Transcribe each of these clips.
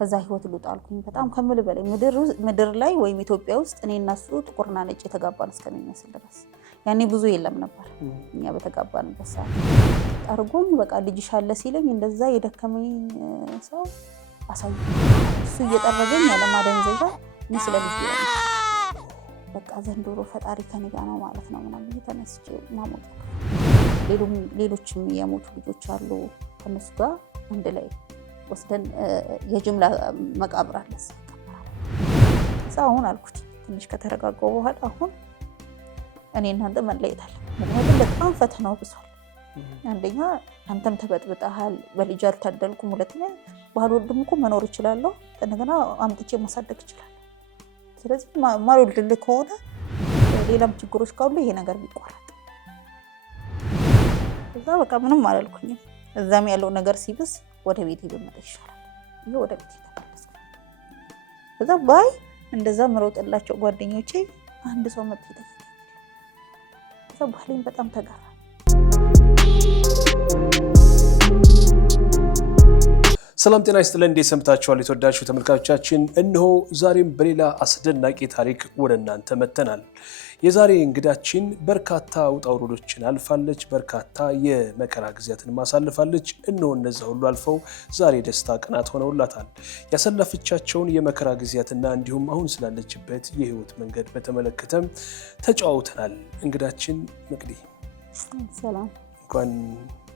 ከዛ ህይወት ልውጣልኩኝ በጣም ከምል በላይ ምድር ላይ ወይም ኢትዮጵያ ውስጥ እኔና እሱ ጥቁርና ነጭ የተጋባን እስከሚመስል ድረስ ያኔ ብዙ የለም ነበር እኛ በተጋባንበት ሰዓት አርጎኝ በቃ ልጅሽ አለ ሲለኝ እንደዛ የደከመኝ ሰው አሳይ እሱ እየጠረገኝ ያለ ማደንዘዣ ምስለ ልጅ በቃ ዘንዶሮ ፈጣሪ ከኔ ጋር ነው ማለት ነው ምናምን እየተነስቼ ማሞት ሌሎችም የሞቱ ልጆች አሉ ከነሱ ጋር አንድ ላይ ወስደን የጅምላ መቃብር አለስ አሁን አልኩት ትንሽ ከተረጋጋው በኋላ አሁን እኔ እናንተ መለየታል ምክንያቱም በጣም ፈተናው ብሷል አንደኛ አንተም ተበጥብጣሃል በልጅ አልታደልኩም ሁለተኛ ባልወልድም እኮ መኖር እችላለሁ እንደገና አምጥቼ ማሳደግ እችላለሁ ስለዚህ ማልወልድልህ ከሆነ ሌላም ችግሮች ካሉ ይሄ ነገር ቢቋረጥ እዛ በቃ ምንም አላልኩኝም እዛም ያለው ነገር ሲብስ ወደ ቤቴ በመጣ ይሻላል ይሄ ወደ ቤቴ ተመለስኩ እዛ ባይ እንደዛ መሮጥላቸው ጓደኞቼ አንድ ሰው መጥቶ ይተፈታል እዛ ባይን በጣም ተጋራ ሰላም ጤና ይስጥልን እንዴት ሰምታችኋል የተወዳችሁ ተመልካቾቻችን እነሆ ዛሬም በሌላ አስደናቂ ታሪክ ወደ እናንተ መተናል የዛሬ እንግዳችን በርካታ ውጣ ውረዶችን አልፋለች በርካታ የመከራ ጊዜያትን ማሳልፋለች እነሆ እነዛ ሁሉ አልፈው ዛሬ ደስታ ቀናት ሆነውላታል ያሰለፈቻቸውን የመከራ ጊዜያትና እንዲሁም አሁን ስላለችበት የህይወት መንገድ በተመለከተ ተጫውተናል እንግዳችን መቅዲ ሰላም እንኳን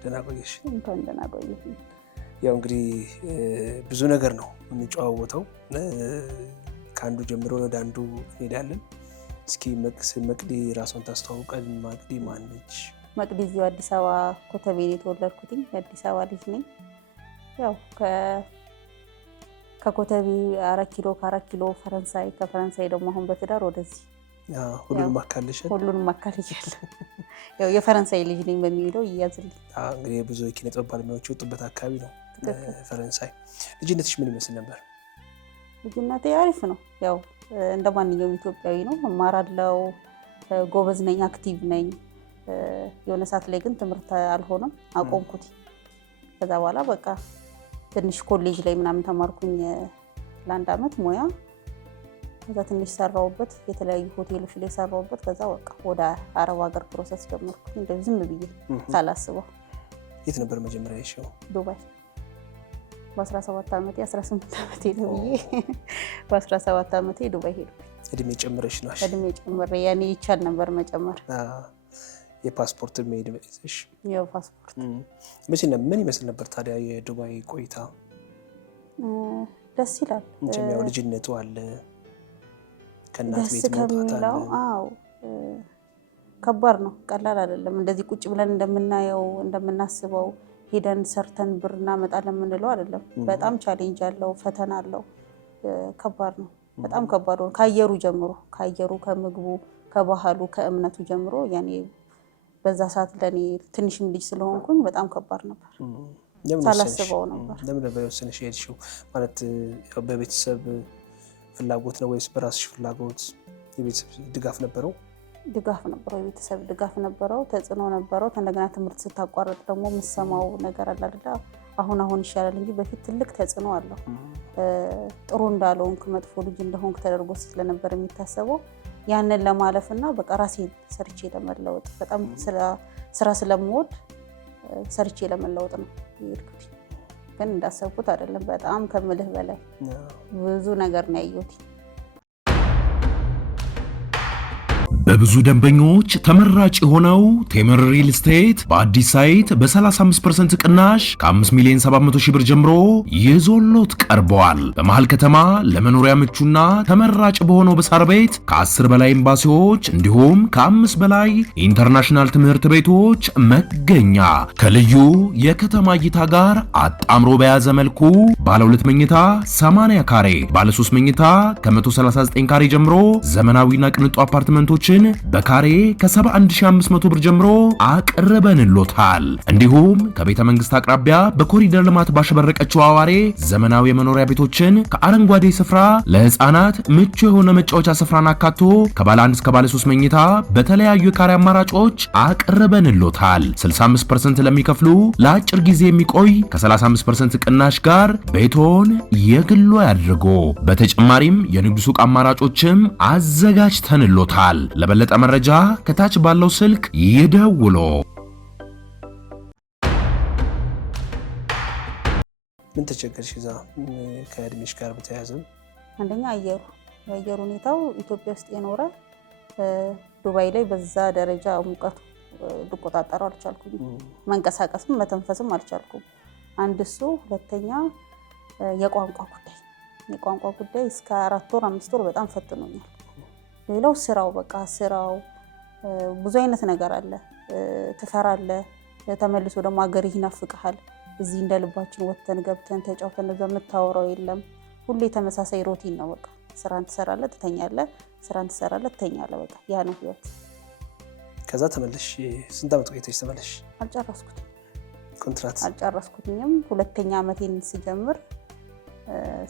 ደህና ቆየሽ እንኳን ደህና ቆየሽ ያው እንግዲህ ብዙ ነገር ነው እንጫወተው ካንዱ ጀምሮ ወደ አንዱ እንሄዳለን እስኪ መቅዲ ራስዎን ታስተዋውቀን መቅዲ ማን ነች መቅዲ እዚሁ አዲስ አበባ ኮተቤ የተወለድኩኝ የአዲስ አበባ ልጅ ነኝ ያው ከኮተቤ 4 ኪሎ ፈረንሳይ ከፈረንሳይ ደግሞ አሁን በትዳር ወደዚህ ሁሉንም አካልሽን ሁሉንም አካልሽል ያው የፈረንሳይ ልጅ ነኝ በሚለው ይያዝልኝ እንግዲህ ብዙ የኪነ ጥበብ ባለሙያዎች ወጡበት አካባቢ ነው ፈረንሳይ ልጅነትሽ ምን ይመስል ነበር ልጅነቴ አሪፍ ነው ያው እንደማንኛውም ኢትዮጵያዊ ነው እማራለሁ ጎበዝ ነኝ አክቲቭ ነኝ የሆነ ሰዓት ላይ ግን ትምህርት አልሆነም አቆምኩት ከዛ በኋላ በቃ ትንሽ ኮሌጅ ላይ ምናምን ተማርኩኝ ለአንድ አመት ሙያ ከዛ ትንሽ ሰራውበት የተለያዩ ሆቴሎች ላይ ሰራውበት ከዛ በቃ ወደ አረብ ሀገር ፕሮሰስ ጀመርኩኝ እንደዚህ ዝም ብዬ ሳላስበው የት ነበር መጀመሪያ ያልሽው ዱባይ በ17 አመቴ 18 አመቴ ነው በ17 አመቴ ዱባይ ሄድኩ እድሜ ጨምረሽ ነው እድሜ ጨምሬ ያኔ ይቻል ነበር መጨመር የፓስፖርት ሜድ በእስሽ ያው ፓስፖርት ምን ይመስል ነበር ታዲያ የዱባይ ቆይታ ደስ ይላል እንጀምያው ልጅነቱ አለ ከናት ቤት መጣጣ አዎ ከባድ ነው ቀላል አይደለም እንደዚህ ቁጭ ብለን እንደምናየው እንደምናስበው ሄደን ሰርተን ብርና መጣለን ምንለው አይደለም በጣም ቻሌንጅ አለው ፈተና አለው ከባድ ነው በጣም ከባድ ነው ካየሩ ከምግቡ ከባህሉ ከእምነቱ ጀምሮ ያኔ በዛ ሰዓት ለኔ ትንሽም ልጅ ስለሆንኩኝ በጣም ከባድ ነበር ሳላስበው ነበር ለምን ነበር ወሰነሽ ሄድሽው ማለት በቤተሰብ ፍላጎት ነው ወይስ በራስሽ ፍላጎት የቤተሰብ ድጋፍ ነበረው የቤተሰብ ድጋፍ ነበረው ተጽዕኖ ነበረው እንደገና ትምህርት ስታቋርጥ ደግሞ መሰማው ነገር አለ አይደል አሁን ይሻላል እንጂ በፊት ትልቅ ተጽዕኖ አለው ጥሩ እንዳልሆንክ መጥፎ ልጅ እንደሆንክ ተደርጎ ስለነበር የሚታሰበው ያንን ለማለፍና በቃ ራሴን ሰርቼ ለመለወጥ በጣም ስራ ስለምወድ ሰርቼ ለመለወጥ ነው የሄድኩት ግን እንዳሰብኩት አይደለም በጣም ከምልህ በላይ ብዙ ነገር ነው ያየሁት በብዙ ደንበኞች ተመራጭ የሆነው ቴምር ሪል ስቴት በአዲስ ሳይት በ35% ቅናሽ ከ5 ሚሊዮን 700 ሺህ ብር ጀምሮ ይዞሎት ቀርበዋል። በመሃል ከተማ ለመኖሪያ ምቹና ተመራጭ በሆነው በሳር ቤት ከ10 በላይ ኤምባሲዎች እንዲሁም ከ5 በላይ ኢንተርናሽናል ትምህርት ቤቶች መገኛ ከልዩ የከተማ እይታ ጋር አጣምሮ በያዘ መልኩ ባለ 2 መኝታ 80 ካሬ፣ ባለ 3 መኝታ ከ139 ካሬ ጀምሮ ዘመናዊና ቅንጡ አፓርትመንቶችን ቤቶችን በካሬ ከ71500 ብር ጀምሮ አቅርበንሎታል። እንዲሁም ከቤተ መንግስት አቅራቢያ በኮሪደር ልማት ባሸበረቀችው አዋሬ ዘመናዊ የመኖሪያ ቤቶችን ከአረንጓዴ ስፍራ ለህፃናት ምቹ የሆነ መጫወቻ ስፍራን አካቶ ከባለ 1 እስከ ባለ 3 መኝታ በተለያዩ የካሬ አማራጮች አቅርበንሎታል። 65% ለሚከፍሉ ለአጭር ጊዜ የሚቆይ ከ35% ቅናሽ ጋር ቤቶን የግሎ ያድርጉ። በተጨማሪም የንግድ ሱቅ አማራጮችም አዘጋጅተንሎታል። ለበለጠ መረጃ ከታች ባለው ስልክ ይደውሉ። ምን ተቸገርሽ እዛ ከእድሜሽ ጋር በተያያዘ? አንደኛ የአየር ሁኔታው ኢትዮጵያ ውስጥ የኖረ ዱባይ ላይ በዛ ደረጃ ሙቀቱ ልቆጣጠረው አልቻልኩም። መንቀሳቀስም መተንፈስም አልቻልኩም። አንድ እሱ፣ ሁለተኛ የቋንቋ ጉዳይ እስከ 4 ወር 5 ወር በጣም ፈትኖኛል። ሌላው ስራው ብዙ አይነት ነገር አለ። ትፈራለህ፣ ተመልሶ ደግሞ ሀገርህ ይናፍቅሃል። እዚህ እንደልባችን ወጥተን ገብተን ተጫውተን እዛ የምታወራው የለም። ሁሌ ተመሳሳይ ሮቲን ነው። በቃ ስራን ትሰራለህ፣ ትተኛለህ፣ ስራን ትሰራለህ፣ ትተኛለህ። በቃ ያ ነው ህይወት። ከዛ ተመለሽ። ስንት ዓመት ቆይተሽ ተመለሽ? አልጨረስኩትም። ኮንትራት አልጨረስኩትኝም። 2ኛ ዓመቴን ስጀምር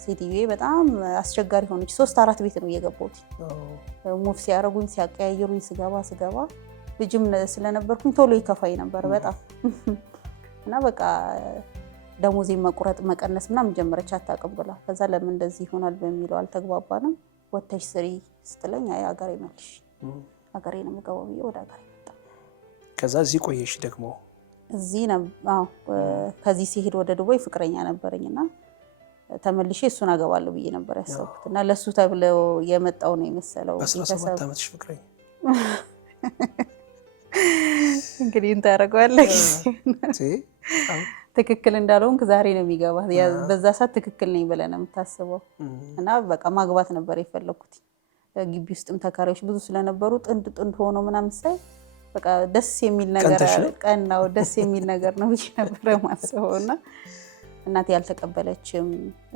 ሴትዮዬ በጣም አስቸጋሪ ሆነች። 3-4 ቤት ነው የገባሁት። ሙቭ ሲያረጉኝ ሲያቀያይሩኝ ስገባ ልጅም ስለነበርኩኝ ቶሎ ይከፋኝ ነበር በጣም እና በቃ ደሞዜን መቁረጥ መቀነስ ምናምን ጀመረች። አታውቅም ብላ ከዛ ለምን እንደዚህ ይሆናል በሚለው አልተግባባንም። ወተሽ ስሪ ስትለኝ አይ ሀገሬ መልሽ ሀገሬ ነው የምገባው ብዬ ወደ ሀገሬ መጣ። ከዛ እዚህ ቆየሽ ደግሞ? እዚህ ነው። ከዚህ ሲሄድ ወደ ዱባይ ፍቅረኛ ነበረኝና ተመልሼ እሱን አገባለሁ ብዬ ነበር ያሰብኩት እና ለሱ ተብለው የመጣው ነው የመሰለው። በ17 ዓመትሽ ፍቅረኛ እንግዲህ እንታረጋለሽ። ትክክል እንዳልሆንክ ዛሬ ነው የሚገባ። በዛ ሰዓት ትክክል ነኝ ብለህ ነው የምታስበው። እና በቃ ማግባት ነበር የፈለኩት። ግቢ ውስጥም ተካሪዎች ብዙ ስለነበሩ ጥንድ ሆኖ ምናምን ሳይ በቃ ደስ የሚል ነገር ቀናው ደስ የሚል ነገር ነው ብዬ ነበር የማስበው። እና እናቴ ያልተቀበለችም።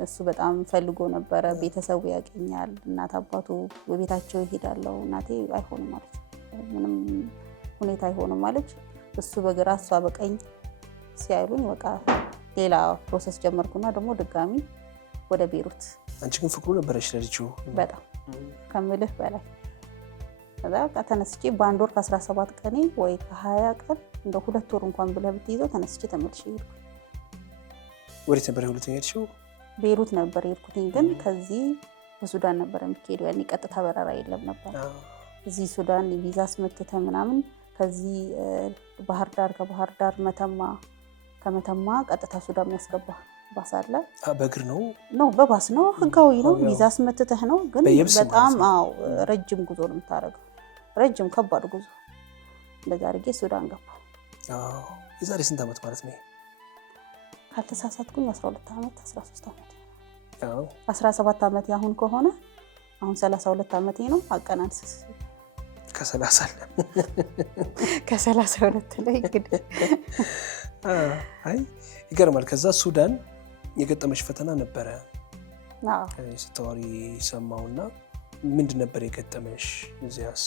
እሱ በጣም ፈልጎ ነበረ። ቤተሰቡ ያገኛል፣ እናት አባቱ በቤታቸው ይሄዳለው። እናቴ አይሆንም አለች፣ ምንም ሁኔታ አይሆንም አለች። እሱ በግራ እሷ በቀኝ ሲያሉኝ በቃ ሌላ ፕሮሰስ ጀመርኩና ደግሞ ድጋሚ ወደ ቤሩት። አንቺ ግን ፍቅሩ ነበረች ለልጁ በጣም ከምልህ በላይ። ከዛ ተነስቼ በ1 ወር ከ17 ቀኔ ወይ ከ20 ቀን እንደ 2 ወር እንኳን ብለህ ብትይዘው ተነስቼ ተመልሼ ሄድኩ። ወዴት ነበር ሁለተኛ ሄድሽው? ቤሩት ነበር የሄድኩትኝ። ግን ከዚህ በሱዳን ነበር የሚሄደው። ያኔ ቀጥታ በረራ የለም ነበር። እዚህ ሱዳን ቪዛ አስመትተ ምናምን ከዚህ ባህር ዳር፣ ከባህር ዳር መተማ፣ ከመተማ ቀጥታ ሱዳን የሚያስገባ ባስ አለ። በእግር ነው? በባስ ነው። ህጋዊ ነው። ቪዛ አስመትተህ ነው። ግን በጣም ረጅም ጉዞ ነው የምታደርገው። ረጅም ከባድ ጉዞ። እንደዛ አድርጌ ሱዳን ገባ። የዛሬ ስንት ዓመት ማለት ነው? ካልተሳሳትኩኝ 12 ዓመት 13 ዓመት 17 ዓመት አሁን ከሆነ አሁን 32 ዓመቴ ነው። አቀናንስ ከ32 ላይ እንግዲህ አይ ይገርማል። ከዛ ሱዳን የገጠመሽ ፈተና ነበረ ስታወሪ ሰማውና ምንድን ነበር የገጠመሽ? እዚያስ?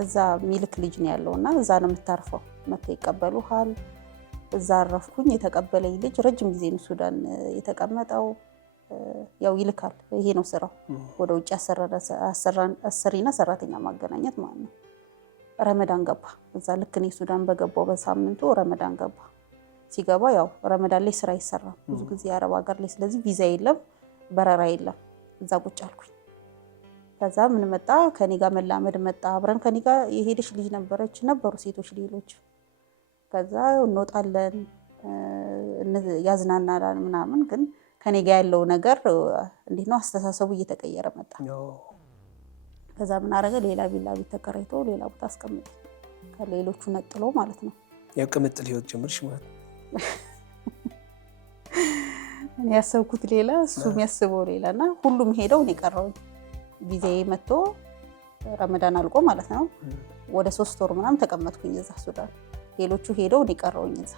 እዛ ሚልክ ልጅ ነው ያለውና እዛ ነው የምታርፈው። መጥተው ይቀበሉሃል። እዛ አረፍኩኝ። የተቀበለኝ ልጅ ረጅም ጊዜ ነው ሱዳን የተቀመጠው። ያው ይልካል። ይሄ ነው ስራው። ወደ ውጭ አሰሪና ሰራተኛ ማገናኘት ማለት ነው። ረመዳን ገባ። እዛ ልክ እኔ ሱዳን በገባው በሳምንቱ ረመዳን ገባ። ሲገባ ያው ረመዳን ላይ ስራ ይሰራል ብዙ ጊዜ አረብ ሀገር ላይ። ስለዚህ ቪዛ የለም፣ በረራ የለም። እዛ ቁጭ አልኩኝ። ከዛ ምን መጣ? ከኔ ጋር መላመድ መጣ። አብረን ከኔ ጋር የሄደች ልጅ ነበሩ ሴቶች ሌሎች። ከዛ እንወጣለን፣ ያዝናናላል ምናምን። ግን ከኔ ጋር ያለው ነገር እንዴት ነው አስተሳሰቡ እየተቀየረ መጣ። ከዛ ምን አደረገ? ሌላ ቪላ ቤት ተከራይቶ ሌላ ቦታ አስቀምጠ፣ ከሌሎቹ ነጥሎ ማለት ነው። ያው ቅምጥል ህይወት ጀመርሽ ማለት ነው። እኔ ያሰብኩት ሌላ፣ እሱ የሚያስበው ሌላ እና ሁሉም ሄደው እኔ ቀረሁኝ። ቪዛዬ መጥቶ ረመዳን አልቆ ማለት ነው። ወደ 3 ወር ምናምን ተቀመጥኩኝ እዛ ሱዳን። ሌሎቹ ሄደው እኔ ቀረሁኝ እዛ።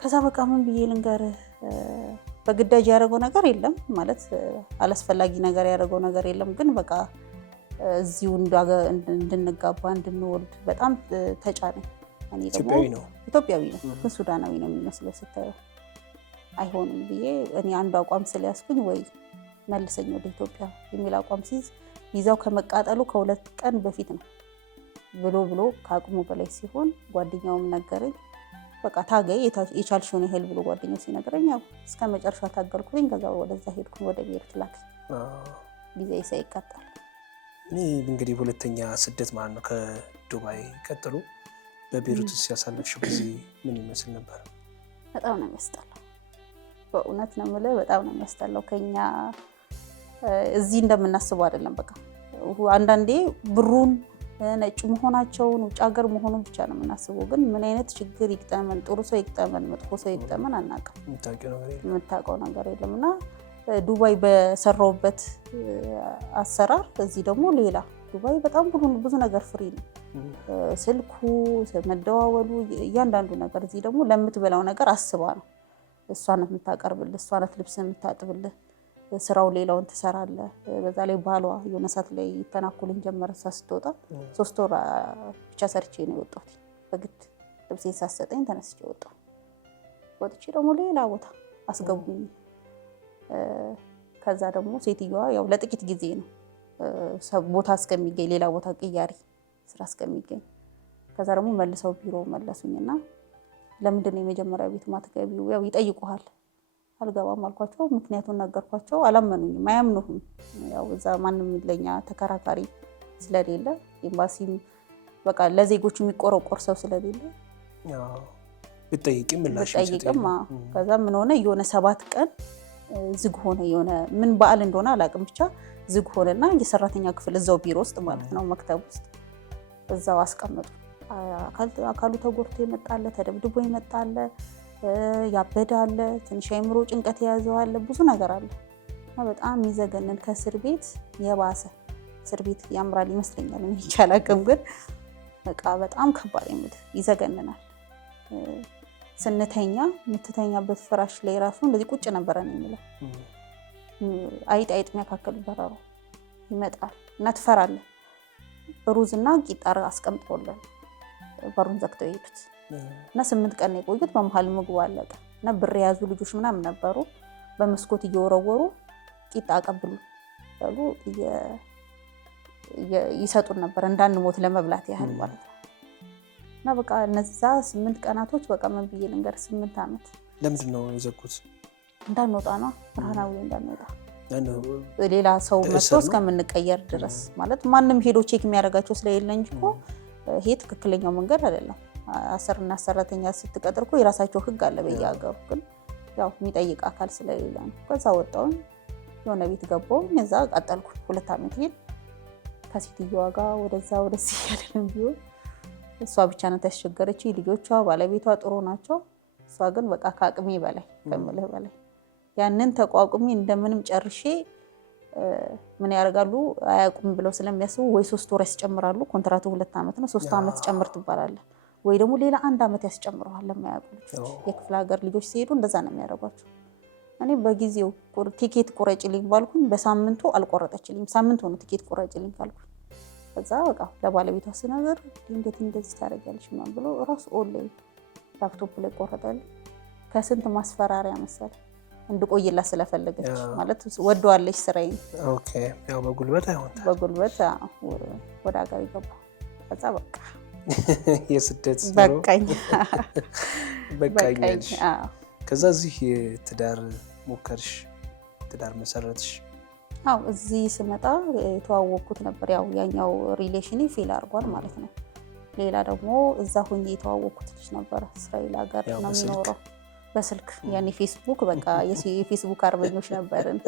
ከዛ በቃ ምን ብዬ ልንገርህ፣ በግዳጅ ያደረገው ነገር የለም ማለት አላስፈላጊ ነገር ያደረገው ነገር የለም። ግን በቃ እዚሁ እንድንጋባ እንድንወልድ በጣም ተጫነኝ። እኔ ደግሞ ኢትዮጵያዊ ነው ግን ሱዳናዊ ነው የሚመስለው ስታየው አይሆንም ብዬ እኔ አንዱ አቋም ስለያዝኩኝ ወይ መልሰኝ ወደ ኢትዮጵያ የሚል አቋም ሲይዝ ይዛው ከመቃጠሉ ከ2 ቀን በፊት ነው ብሎ ከአቅሙ በላይ ሲሆን ጓደኛውም ነገረኝ። በቃ ታገይ የቻልሽውን ያህል ብሎ ጓደኛው ሲነግረኝ ያው እስከ መጨረሻ ታገልኩኝ። ከዛ ወደዛ ሄድኩኝ ወደ ቤሩት ላከኝ ቪዛዬ ሳይቃጠል። እኔ እንግዲህ ሁለተኛ ስደት ማለት ነው ከዱባይ ቀጥሎ በቤሩት ሲያሳለፍሽው ጊዜ ምን ይመስል ነበር? በጣም ነው የሚያስጠላው። በእውነት ነው የምልህ በጣም ነው የሚያስጠላው። ከኛ እዚህ እንደምናስበው አይደለም። በቃ አንዳንዴ ብሩን ነጭ መሆናቸውን ውጭ ሀገር መሆኑን ብቻ ነው የምናስበው። ግን ምን አይነት ችግር ይግጠመን፣ ጥሩ ሰው ይግጠመን፣ መጥፎ ሰው ይግጠመን አናውቅም። የምታውቀው ነገር የለም። እና ዱባይ በሰራውበት አሰራር እዚህ ደግሞ ሌላ። ዱባይ በጣም ብዙ ነገር ፍሪ ነው። ስልኩ፣ መደዋወሉ፣ እያንዳንዱ ነገር። እዚህ ደግሞ ለምትበላው ነገር አስባ ነው። እሷ ናት የምታቀርብልህ፣ እሷ ናት ልብስ የምታጥብልህ፣ ስራው ሌላውን ትሰራለህ። በዛ ላይ ባሏ የሆነ ሰዓት ላይ ተናኩልን ጀመረ። እሷ ስትወጣ 3 ወር ብቻ ሰርቼ ነው የወጣሁት። በግድ ልብሴን ሳሰጠኝ ተነስቼ ወጣሁ። ወጥቼ ደግሞ ሌላ ቦታ አስገቡኝ። ከዛ ደግሞ ሴትዮዋ ያው ለጥቂት ጊዜ ነው ቦታ እስከሚገኝ ሌላ ቦታ ቅያሪ ስራ እስከሚገኝ። ከዛ ደግሞ መልሰው ቢሮ መለሱኝና ለምንድን ነው የመጀመሪያ ቤት ማትገቢው? ያው ይጠይቁሃል። አልገባም አልኳቸው። ምክንያቱን ነገርኳቸው። አላመኑኝም፣ አያምኑህም። ያው እዛ ማንም ለኛ ተከራካሪ ስለሌለ ኤምባሲም በቃ ለዜጎች የሚቆረቆር ሰው ስለሌለ ብጠይቅም ከዛ ምን ሆነ የሆነ 7 ቀን ዝግ ሆነ። የሆነ ምን በዓል እንደሆነ አላውቅም፣ ብቻ ዝግ ሆነና የሰራተኛ ክፍል እዛው ቢሮ ውስጥ ማለት ነው መክተብ ውስጥ እዛው አስቀመጡ። አካሉ ተጎድቶ ይመጣለ፣ ተደብድቦ ይመጣለ፣ ያበዳለ፣ ትንሽ አይምሮ ጭንቀት የያዘው አለ፣ ብዙ ነገር አለ። በጣም ይዘገነን። ከእስር ቤት የባሰ እስር ቤት ያምራል ይመስለኛል። እኔ አላውቅም፣ ግን በቃ በጣም ከባድ ይዘገነናል። ስንተኛ የምትተኛበት ፍራሽ ላይ ራሱ እንደዚህ ቁጭ ነበረ ነው የሚለው። አይጥ የሚያካክል በረሮ ይመጣል እና ትፈራለህ። ሩዝና ቂጣ አስቀምጠውልን በሩን ዘግተው የሄዱት እና 8 ቀን ነው የቆዩት። በመሀል ምግቡ አለቀ እና ብር የያዙ ልጆች ምናምን ነበሩ። በመስኮት እየወረወሩ ቂጣ አቀብሉ ያሉ ይሰጡን ነበር እንዳንሞት ለመብላት ያህል ማለት ነው። እና በቃ እነዛ 8 ቀናቶች በቃ ምን ብዬ ልንገር 8 ዓመት። ለምንድን ነው የዘጉት? እንዳንወጣ ነው፣ ብርሃናዊ እንዳንወጣ ሌላ ሰው መጥቶ እስከምንቀየር ድረስ ማለት ማንም ሄዶ ቼክ የሚያደርጋቸው ስለሌለ እንጂ እኮ ይሄ ትክክለኛው መንገድ አይደለም። አሰሪና ሰራተኛ ስትቀጥር እኮ የራሳቸው ሕግ አለ በየሀገሩ። ግን ያው የሚጠይቅ አካል ስለሌለ ነው። ከዛ ወጣሁኝ፣ የሆነ ቤት ገባሁ። እዛ ቀጠልኩ 2 ዓመት ይሄን ከሴትዮዋ ጋር ወደዛ ወደዚህ ያለን ቢሆን እሷ ብቻ ናት ያስቸገረችኝ። ልጆቿ ባለቤቷ ጥሩ ናቸው። እሷ ግን በቃ ከአቅሜ በላይ ከምልህ በላይ ያንን ተቋቁሜ እንደምንም ጨርሼ ምን ያደርጋሉ አያውቁም ብለው ስለሚያስቡ ወይ 3 ወር ያስጨምራሉ። ኮንትራቱ 2 ዓመት ነው፣ 3 ዓመት ጨምር ትባላለህ። ወይ ደግሞ ሌላ 1 ዓመት ያስጨምረዋል ለማያውቁ ልጆች። የክፍለ ሀገር ልጆች ሲሄዱ እንደዛ ነው የሚያደርጓቸው። እኔ በጊዜው ቲኬት ቁረጭልኝ ባልኩኝ በሳምንቱ አልቆረጠችልኝም። ሳምንት ሆኖ ቲኬት ቁረጭልኝ ካልኩኝ ከዛ በቃ ለባለቤቷ ስነግር እንዴት እንደዚህ ታደርጊያለሽ ምናምን ብሎ እራሱ ኦንላይን ላፕቶፕ ላይ ቆረጠልኝ። ከስንት ማስፈራሪያ መሰለ እንድቆይላት ስለፈለገች ማለት ወደዋለች ስራዬን። ኦኬ ያው በጉልበት አይሆንም፣ በጉልበት ወደ ሀገር ይገባ። ከዛ በቃ የስደት በቃኝ። ከዛ እዚህ ትዳር ሞከርሽ፣ ትዳር መሰረትሽ? አዎ እዚህ ስመጣ የተዋወቅኩት ነበር። ያው ያኛው ሪሌሽን ፌል አድርጓል ማለት ነው። ሌላ ደግሞ እዛ ሆኜ የተዋወቅኩት ልጅ ነበር። እስራኤል ሀገር ነው የሚኖረው። በስልክ ያኔ ፌስቡክ በቃ የፌስቡክ አርበኞች ነበርን።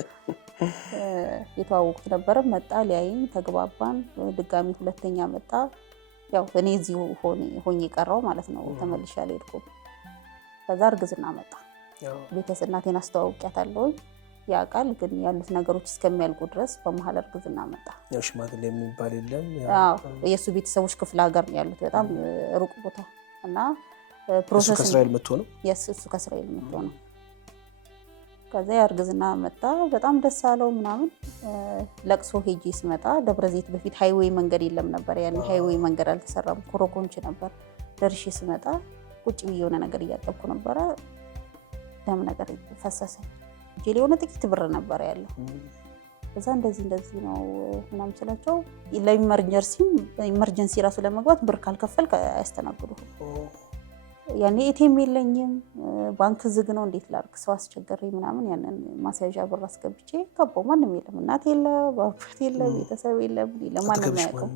የተዋወቁት ነበረ። መጣ ሊያይኝ፣ ተግባባን። ድጋሚ 2ኛ መጣ። ያው እኔ እዚሁ ሆኜ ቀረው ማለት ነው። ተመልሼ አልሄድኩም። ከዛ እርግዝና መጣ። ቤተሰብ እናቴን አስተዋውቂያታለሁ። ያ ቃል ግን ያሉት ነገሮች እስከሚያልቁ ድረስ በመሀል እርግዝና መጣ። ያው ሽማግሌ የሚባል የለም። የእሱ ቤተሰቦች ክፍለ ሀገር ነው ያሉት፣ በጣም ሩቅ ቦታ እና እሱ ከእስራኤል መጥቶ ነው። እሱ ከእስራኤል መጥቶ ነው። ከዛ ያርግዝና መጣ። በጣም ደስ አለው ምናምን። ለቅሶ ሄጄ ስመጣ ደብረዘይት በፊት ሃይዌይ መንገድ የለም ነበር። ያኔ ሃይዌይ መንገድ አልተሰራም፣ ኮረኮንች ነበር። ደርሼ ስመጣ ቁጭ ብዬ የሆነ ነገር እያጠብኩ ነበረ። ደም ነገር ፈሰሰኝ። እጄ ላይ የሆነ ጥቂት ብር ነበር ያለው። ከዛ እንደዚህ ነው ምናምን ስላቸው ለኢመርጀንሲ ራሱ ለመግባት ብር ካልከፈልክ አያስተናግዱም። ያኔ ኤቲኤም የለኝም፣ ባንክ ዝግ ነው። እንዴት ላድርግ? ሰው አስቸገረኝ ምናምን። ያንን ማስያዣ ብር አስገብቼ ገባሁ። ማንም የለም፣ እናት የለ፣ አባት የለ፣ ቤተሰብ የለም፣ ማንም አያውቅም፣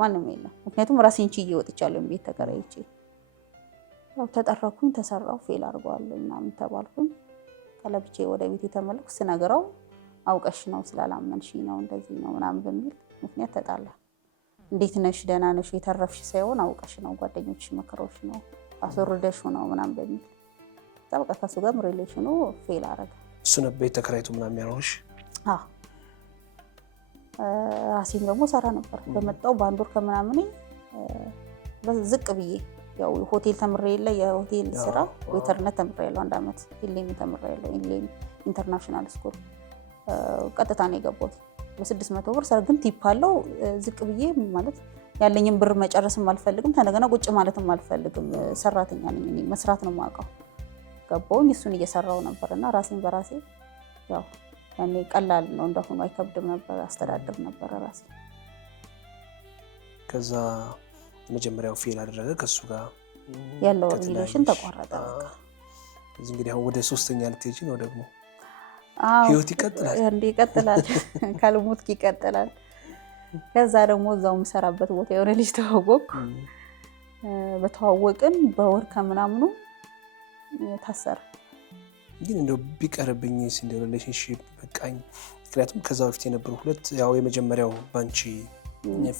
ማንም የለም። ምክንያቱም ራሴን ችዬ ወጥቻለሁ ቤት ተከራይቼ። ያው ተጠራኩኝ፣ ተሰራው፣ ፌል አድርገዋል ምናምን ተባልኩኝ። ከለብቼ ወደ ቤት የተመለስኩ ስነግረው አውቀሽ ነው ስላላመንሽ ነው እንደዚህ ነው ምናምን በሚል ምክንያት ተጣላ። እንዴት ነሽ ደህና ነሽ የተረፍሽ ሳይሆን አውቀሽ ነው ጓደኞችሽ መከሮሽ ነው አስወርደሽ ነው ምናምን በሚል በቃ ከሱ ጋር ሪሌሽኑ ፌል አደረገ። እሱ ነው ቤት ተከራይቶ ምናምን ያረውሽ? አዎ ራሴን ደግሞ ሰራ ነበር። በመጣው በአንድ ወር ከምናምን ዝቅ ብዬ ያው ሆቴል ተምሬ የለ የሆቴል ስራ ዌተርነት ተምሬ ያለው 1 አመት ኢሌም ተምሬ ያለው ኢሌም ኢንተርናሽናል ስኩል ቀጥታ ነው የገባሁት። በ600 ብር ሰርግን ቲፕ አለው። ዝቅ ብዬ ማለት ያለኝን ብር መጨረስም አልፈልግም፣ እንደገና ቁጭ ማለትም አልፈልግም። ሰራተኛ ነኝ እኔ፣ መስራት ነው የማውቀው። ገባሁኝ። እሱን እየሰራው ነበርና ራሴን በራሴ ያው ያኔ ቀላል ነው እንደሆነ አይከብድም ነበር፣ አስተዳድር ነበር ራሴ። ከዛ መጀመሪያው ፌል አደረገ። ከሱ ጋር ያለው ሪሌሽን ተቋረጠ። በቃ እዚህ እንግዲህ አሁን ወደ 3ኛ ልትሄጂ ነው ደግሞ? ህይወት ይቀጥላል እንዴ? ይቀጥላል፣ ካልሞት ይቀጥላል። ከዛ ደግሞ እዛው የምሰራበት ቦታ የሆነ ልጅ ተዋወቅኩ። በተዋወቅን በወር ከምናምኑ ታሰረ። ግን እንደው ቢቀርብኝ እንደ ሪሌሽንሺፕ በቃኝ። ምክንያቱም ከዛ በፊት የነበሩ ሁለት ያው የመጀመሪያው ባንቺ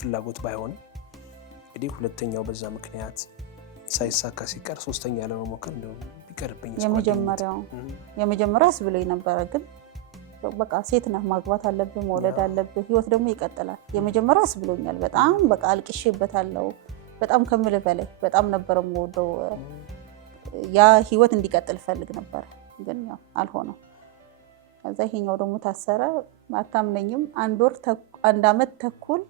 ፍላጎት ባይሆንም እንግዲህ ሁለተኛው በዛ ምክንያት ሳይሳካ ሲቀር 3ኛ ለመሞከር እንደው ቢቀርብኝ የመጀመሪያውስ ብሎኝ ነበረ። ግን በቃ ሴት ነህ ማግባት አለብህ መውለድ አለብህ፣ ህይወት ደግሞ ይቀጥላል። የመጀመሪያውስ ብሎኛል። በጣም በቃ አልቅሼበታለሁ። በጣም ከምልህ በላይ በጣም ነበር የምወደው። ያ ህይወት እንዲቀጥል ፈልግ ነበር፣ ግን ያው አልሆነም። ከዛ ይሄኛው ደግሞ ታሰረ። አታምነኝም፣ 1 አመት ተኩል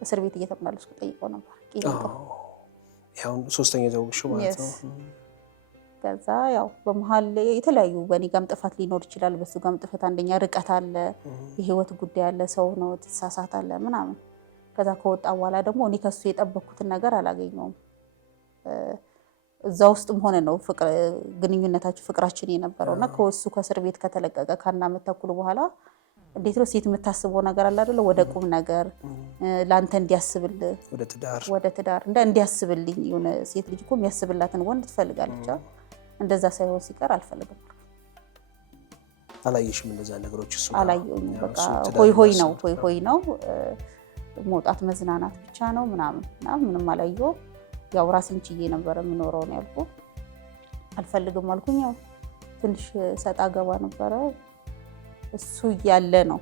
እስር ቤት እየተመላለስኩ ጠይቀው ነበር። ያው 3ኛ ዘውግሽ ማለት ነው። ከዛ ያው በመሀል የተለያዩ በእኔ ጋም ጥፋት ሊኖር ይችላል፣ በሱ ጋም ጥፋት። አንደኛ ርቀት አለ፣ የህይወት ጉዳይ አለ፣ ሰው ነው ትሳሳታለህ ምናምን። ከዛ ከወጣ በኋላ ደግሞ እኔ ከሱ የጠበቅኩትን ነገር አላገኘውም። እዛ ውስጥም ሆነ ነው ግንኙነታችን ፍቅራችን የነበረውና ከወሱ ከእስር ቤት ከተለቀቀ ከ1 አመት ተኩል በኋላ እንዴት ነው ሴት የምታስበው ነገር አለ አይደለ? ወደ ቁም ነገር ላንተ እንዲያስብልህ ወደ ትዳር እንዲያስብልኝ የሆነ ሴት ልጅ እኮ የሚያስብላትን ወንድ ትፈልጋለች። እንደዛ ሳይሆን ሲቀር አልፈልግም። አላየሽም እንደዛ ነገሮች? እሱ አላየሁኝ። በቃ ሆይ ነው መውጣት መዝናናት ብቻ ነው ምናምን ምንም አላየሁም። ያው ራሴን ችዬ ነበር የምኖረው ነው ያልኩ። አልፈልግም አልኩኝ። ያው ትንሽ ሰጣ ገባ ነበረ። እሱ ያለ ነው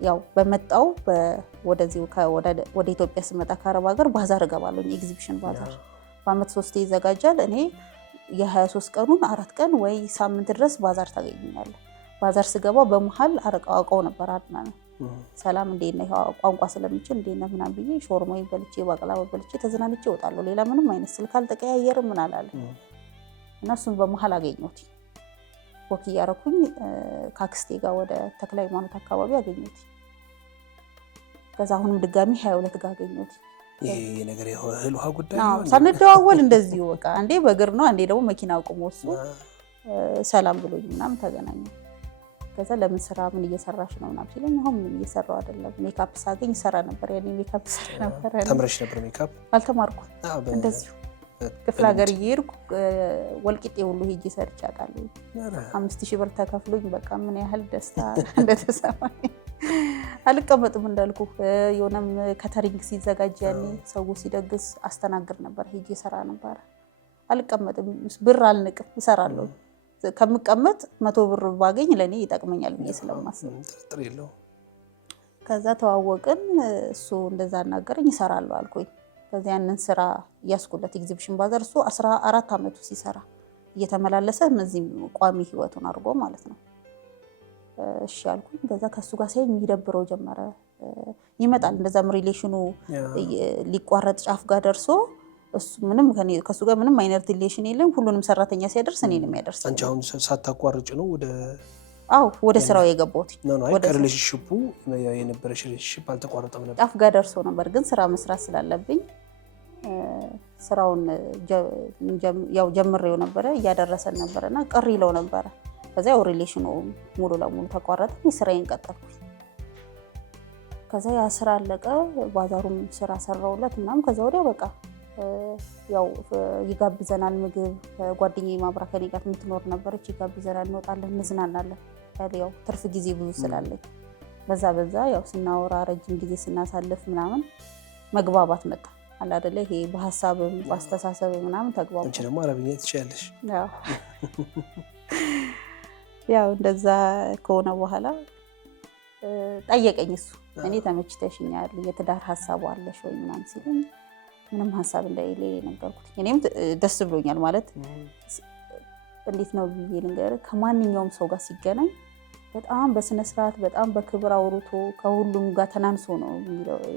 ያው በመጣው ወደዚህ ወደ ኢትዮጵያ ስመጣ ከአረብ ሀገር ባዛር እገባለሁ። ኤግዚቢሽን ባዛር በአመት 3 ይዘጋጃል። እኔ የ23 ቀኑን 4 ቀን ወይ ሳምንት ድረስ ባዛር ታገኛለህ። ባዛር ስገባ በመሃል አውቀው ነበር አድናን ሰላም እንዴት ነህ ቋንቋ ስለምችል እንዴት ነህ ምናምን ብዬ ሾርማዬ በልቼ ባቅላባ በልቼ ተዝናንቼ እወጣለሁ። ሌላ ምንም አይነት ስልክ አልተቀያየርም ምን አላለ እና እሱን በመሃል አገኘሁት። ወክ እያደረኩኝ ከአክስቴ ጋር ወደ ተክለ ሃይማኖት አካባቢ አገኘሁት። ከዛ አሁንም ድጋሚ 22 ጋር አገኘሁት። ይሄ ነገር የእህል ውሃ ጉዳይ ነው። ሳንደዋወል እንደዚህ በቃ አንዴ በእግር ነው አንዴ ደግሞ መኪና አቁሞ እሱ ሰላም ብሎኝ ምናምን ተገናኘ። ከዛ ለምን ስራ ምን እየሰራሽ ነው ምናምን ሲለኝ አሁን ምን እየሰራው አይደለም ሜካፕ ሳገኝ ሰራ ነበር። ያኔ ሜካፕ ሰራ ነበር። ተምረሽ ነበር ሜካፕ? አልተማርኩም። እንደዚሁ ክፍለ ሀገር እየሄድኩ ወልቂጤ ሁሉ ሄጄ ሰርቼ አውቃለሁ። 5000 ብር ተከፍሎኝ በቃ ምን ያህል ደስታ እንደተሰማኝ አልቀመጥም። እንዳልኩ የሆነም ከተሪንግ ሲዘጋጅ ያኔ ሰው ሲደግስ አስተናግድ ነበር። ሄጄ ሰራ ነበር። አልቀመጥም። ብር አልንቅም፣ እሰራለሁ። ከምቀመጥ 100 ብር ባገኝ ለኔ ይጠቅመኛል ብዬ ስለማስብ ጥርጥር የለው። ከዛ ተዋወቅን። እሱ እንደዛ አናገረኝ። እሰራለሁ አልኩኝ። ከዛ ያንን ስራ ያስኩለት ኤግዚቢሽን ባዛር እሱ 14 አመቱ ሲሰራ እየተመላለሰ እዚህም ቋሚ ህይወቱን አድርጎ ማለት ነው። እሺ አልኩኝ። ከዛ ከሱ ጋር ሳይ የሚደብረው ጀመረ። ይመጣል እንደዛም ሪሌሽኑ ሊቋረጥ ጫፍ ጋር ደርሶ እሱ ምንም ከሱ ጋር ምንም አይነት ሪሌሽን የለም። ሁሉንም ሰራተኛ ሲያደርስ እኔንም ያደርስ። አንቺ አሁን ሳታቋርጭ ነው ወደ ስራው የገባሁት? ወደ ሪሌሽንሺፑ የነበረሽ ሪሌሽንሺፕ አልተቋረጠም ነበር? ጫፍ ጋር ደርሶ ነበር፣ ግን ስራ መስራት ስላለብኝ ስራውን ያው ጀምሬው ነበረ፣ እያደረሰን ነበረና ቅር ይለው ነበረ። ከዛ ያው ሪሌሽኑ ሙሉ ለሙሉ ተቋረጠ። ስራዬን ቀጠልኩኝ። ከዛ ያ ስራ አለቀ። ባዛሩም ስራ ሰራውለት እናም ከዛ ወዲያ በቃ ያው ይጋብዘናል ምግብ። ጓደኛዬ ማብራ ከኔ ጋር የምትኖር ነበረች። ይጋብዘናል፣ እንወጣለን፣ እንዝናናለን። ያው ትርፍ ጊዜ ብዙ ስላለኝ በዛ ያው ስናወራ ረጅም ጊዜ ስናሳልፍ ምናምን መግባባት መጣ አለ አይደለ? ይሄ በሐሳብም በአስተሳሰብ ምናምን ተግባባ። አንቺ ደግሞ አረብኛ ትችያለሽ። ያው እንደዛ ከሆነ በኋላ ጠየቀኝ እሱ። እኔ ተመችተሽኛል፣ የትዳር ሐሳቡ አለሽ ወይ ምናምን ሲለኝ ምንም ሐሳብ እንደሌለ ነገርኩት። እኔም ደስ ብሎኛል። ማለት እንዴት ነው ብዬ ልንገርህ፣ ከማንኛውም ሰው ጋር ሲገናኝ በጣም በስነ ስርዓት በጣም በክብር አውርቶ ከሁሉም ጋር ተናንሶ ነው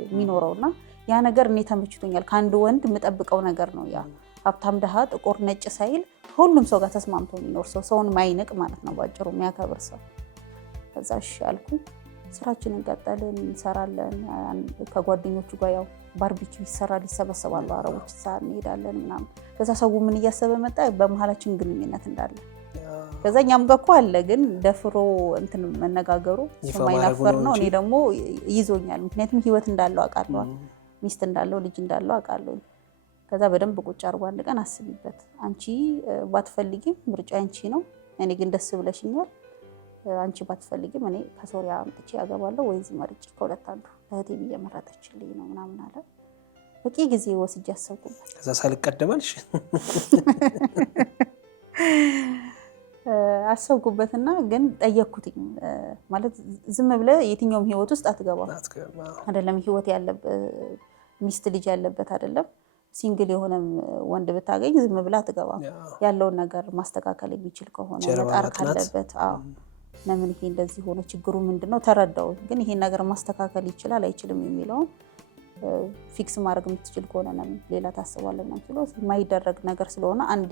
የሚኖረውና ያ ነገር እኔ ተመችቶኛል። ከአንድ ወንድ የምጠብቀው ነገር ነው ያ። ሀብታም ደሃ፣ ጥቁር ነጭ ሳይል ሁሉም ሰው ጋር ተስማምቶ የሚኖር ሰው፣ ሰውን ማይንቅ ማለት ነው ባጭሩ፣ የሚያከብር ሰው። ከዛ እሺ አልኩኝ። ስራችንን ቀጠልን፣ እንሰራለን። ከጓደኞቹ ጋር ያው ባርቢኪው ይሰራል፣ ይሰበሰባሉ አረቦች፣ እንሄዳለን ምናምን። ከዛ ሰው ምን እያሰበ መጣ? በመሀላችን ግንኙነት እንዳለ። ከዛ እኛም ጋር እኮ አለ፣ ግን ደፍሮ እንትን መነጋገሩ የማይናፈር ነው። እኔ ደግሞ ይዞኛል፣ ምክንያቱም ህይወት እንዳለው አውቃለሁ፣ ሚስት እንዳለው ልጅ እንዳለው አውቃለሁ። ከዛ በደንብ ቁጭ አርጎ አንድ ቀን አስቢበት፣ አንቺ ባትፈልጊም ምርጫ አንቺ ነው፣ እኔ ግን ደስ ብለሽኛል። አንቺ ባትፈልጊም እኔ ከሶሪያ አምጥቼ ያገባለሁ ወይ እዚህ መርጬ ከሁለት አንዱ እህቴ እየመረጠችልኝ ነው ምናምን አለ። በቂ ጊዜ ወስጄ አሰብኩበት። ከዛ ሳልቀደማልሽ አሰብኩበትና ግን ጠየቅኩትኝ። ማለት ዝም ብለህ የትኛውም ህይወት ውስጥ አትገባም አይደለም፣ ህይወት ያለበት ሚስት ልጅ ያለበት አይደለም። ሲንግል የሆነ ወንድ ብታገኝ ዝም ብለህ አትገባም። ያለውን ነገር ማስተካከል የሚችል ከሆነ መጣር ካለበት ለምን ይሄ እንደዚህ ሆነ፣ ችግሩ ምንድነው ተረዳው። ግን ይሄን ነገር ማስተካከል ይችላል አይችልም የሚለውን ፊክስ ማድረግ የምትችል ከሆነ ለምን ሌላ ታስባለና ብሎ የማይደረግ ነገር ስለሆነ አንዴ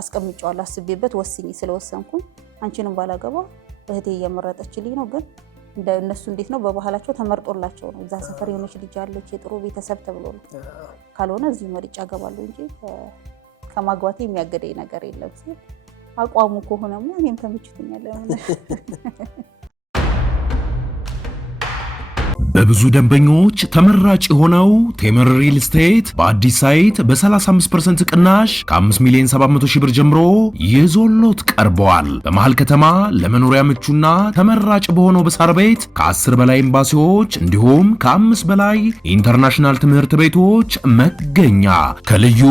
አስቀምጫዋለሁ። አስቤበት ወስኜ ስለወሰንኩኝ አንቺንም ባላገባ እህቴ እየመረጠችልኝ ነው። ግን እነሱ እንዴት ነው በባህላቸው ተመርጦላቸው ነው። እዛ ሰፈር የሆነች ልጅ አለች የጥሩ ቤተሰብ ተብሎ ነው። ካልሆነ እዚሁ መርጬ አገባለሁ እንጂ ከማግባቴ የሚያገደኝ ነገር የለም ሲል አቋሙ ከሆነማ እኔም ተመችቶኛል። በብዙ ደንበኞች ተመራጭ የሆነው ቴምር ሪል ስቴት በአዲስ ሳይት በ35% ቅናሽ ከ5 ሚሊዮን 700 ሺህ ብር ጀምሮ ይዞሎት ቀርበዋል። በመሃል ከተማ ለመኖሪያ ምቹና ተመራጭ በሆነው በሳር ቤት ከ10 በላይ ኤምባሲዎች እንዲሁም ከ5 በላይ ኢንተርናሽናል ትምህርት ቤቶች መገኛ ከልዩ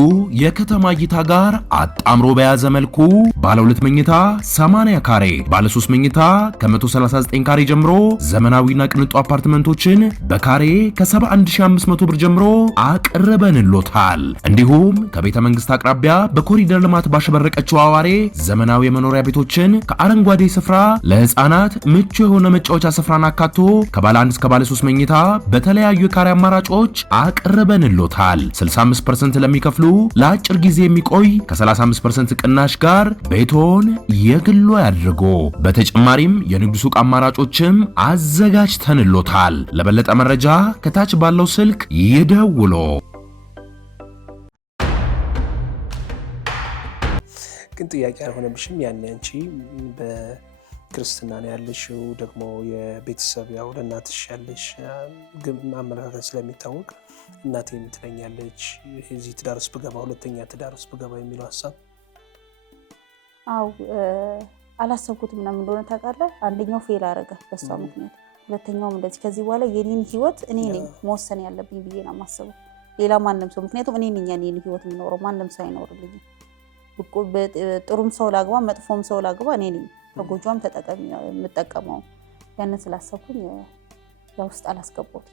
የከተማ እይታ ጋር አጣምሮ በያዘ መልኩ ባለ 2 መኝታ 80 ካሬ፣ ባለ 3 መኝታ ከ139 ካሬ ጀምሮ ዘመናዊና ቅንጡ አፓርትመንቶችን በካሬ ከ71500 ብር ጀምሮ አቅርበንሎታል። እንዲሁም ከቤተ መንግስት አቅራቢያ በኮሪደር ልማት ባሸበረቀችው አዋሬ ዘመናዊ የመኖሪያ ቤቶችን ከአረንጓዴ ስፍራ ለህፃናት ምቹ የሆነ መጫወቻ ስፍራን አካቶ ከባለ 1 እስከ ባለ 3 መኝታ በተለያዩ የካሬ አማራጮች አቅርበንሎታል። 65% ለሚከፍሉ ለአጭር ጊዜ የሚቆይ ከ35% ቅናሽ ጋር ቤቶን የግሎ ያድርጉ። በተጨማሪም የንግድ ሱቅ አማራጮችም አዘጋጅተንሎታል። ለበለጠ መረጃ ከታች ባለው ስልክ ይደውሉ። ግን ጥያቄ አልሆነብሽም? ያኔ አንቺ በክርስትና ነው ያለሽው፣ ደግሞ የቤተሰብ ያው ለእናትሽ ያለሽ ግን አመለካከት ስለሚታወቅ እናቴ የምትለኛለች እዚህ ትዳር ውስጥ ብገባ፣ ሁለተኛ ትዳር ውስጥ ብገባ የሚለው ሀሳብ? አው አላሰብኩትም። ምናምን እንደሆነ ታውቃለህ፣ አንደኛው ፌል አደረገ በሷ ምክንያት፣ ሁለተኛውም እንደዚህ። ከዚህ በኋላ የኔን ህይወት እኔ ነኝ መወሰን ያለብኝ ብዬ ነው የማስበው፣ ሌላ ማንም ሰው። ምክንያቱም እኔ ነኝ የኔን ህይወት የሚኖረው፣ ማንም ሰው አይኖርልኝም። ጥሩም ሰው ላግባ መጥፎም ሰው ላግባ እኔ ነኝ ተጎጇም ተጠቃሚ የምጠቀመው። ያንን ስላሰብኩኝ ያው ውስጥ አላስገባሁት።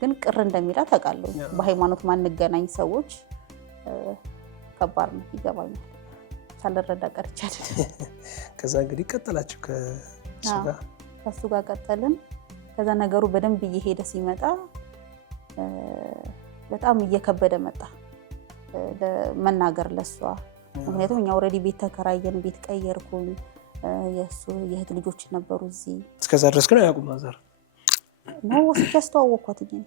ግን ቅር እንደሚላት አውቃለሁ። በሃይማኖት ማንገናኝ ሰዎች ከባድ ነው ይገባኛል። ሳልረዳ ቀርቼ አይደለም። ከዛ እንግዲህ ቀጠላችሁ ከሱ ጋር ቀጠልን። ከዛ ነገሩ በደንብ እየሄደ ሲመጣ በጣም እየከበደ መጣ መናገር ለሷ። ምክንያቱም እኛ ኦልሬዲ ቤት ተከራየን፣ ቤት ቀየርኩኝ። የእሱ የእህት ልጆች ነበሩ እዚህ። እስከዛ ድረስ ግን አያውቁም ማዘር ነው። ወስጄ አስተዋወቅኳትኝ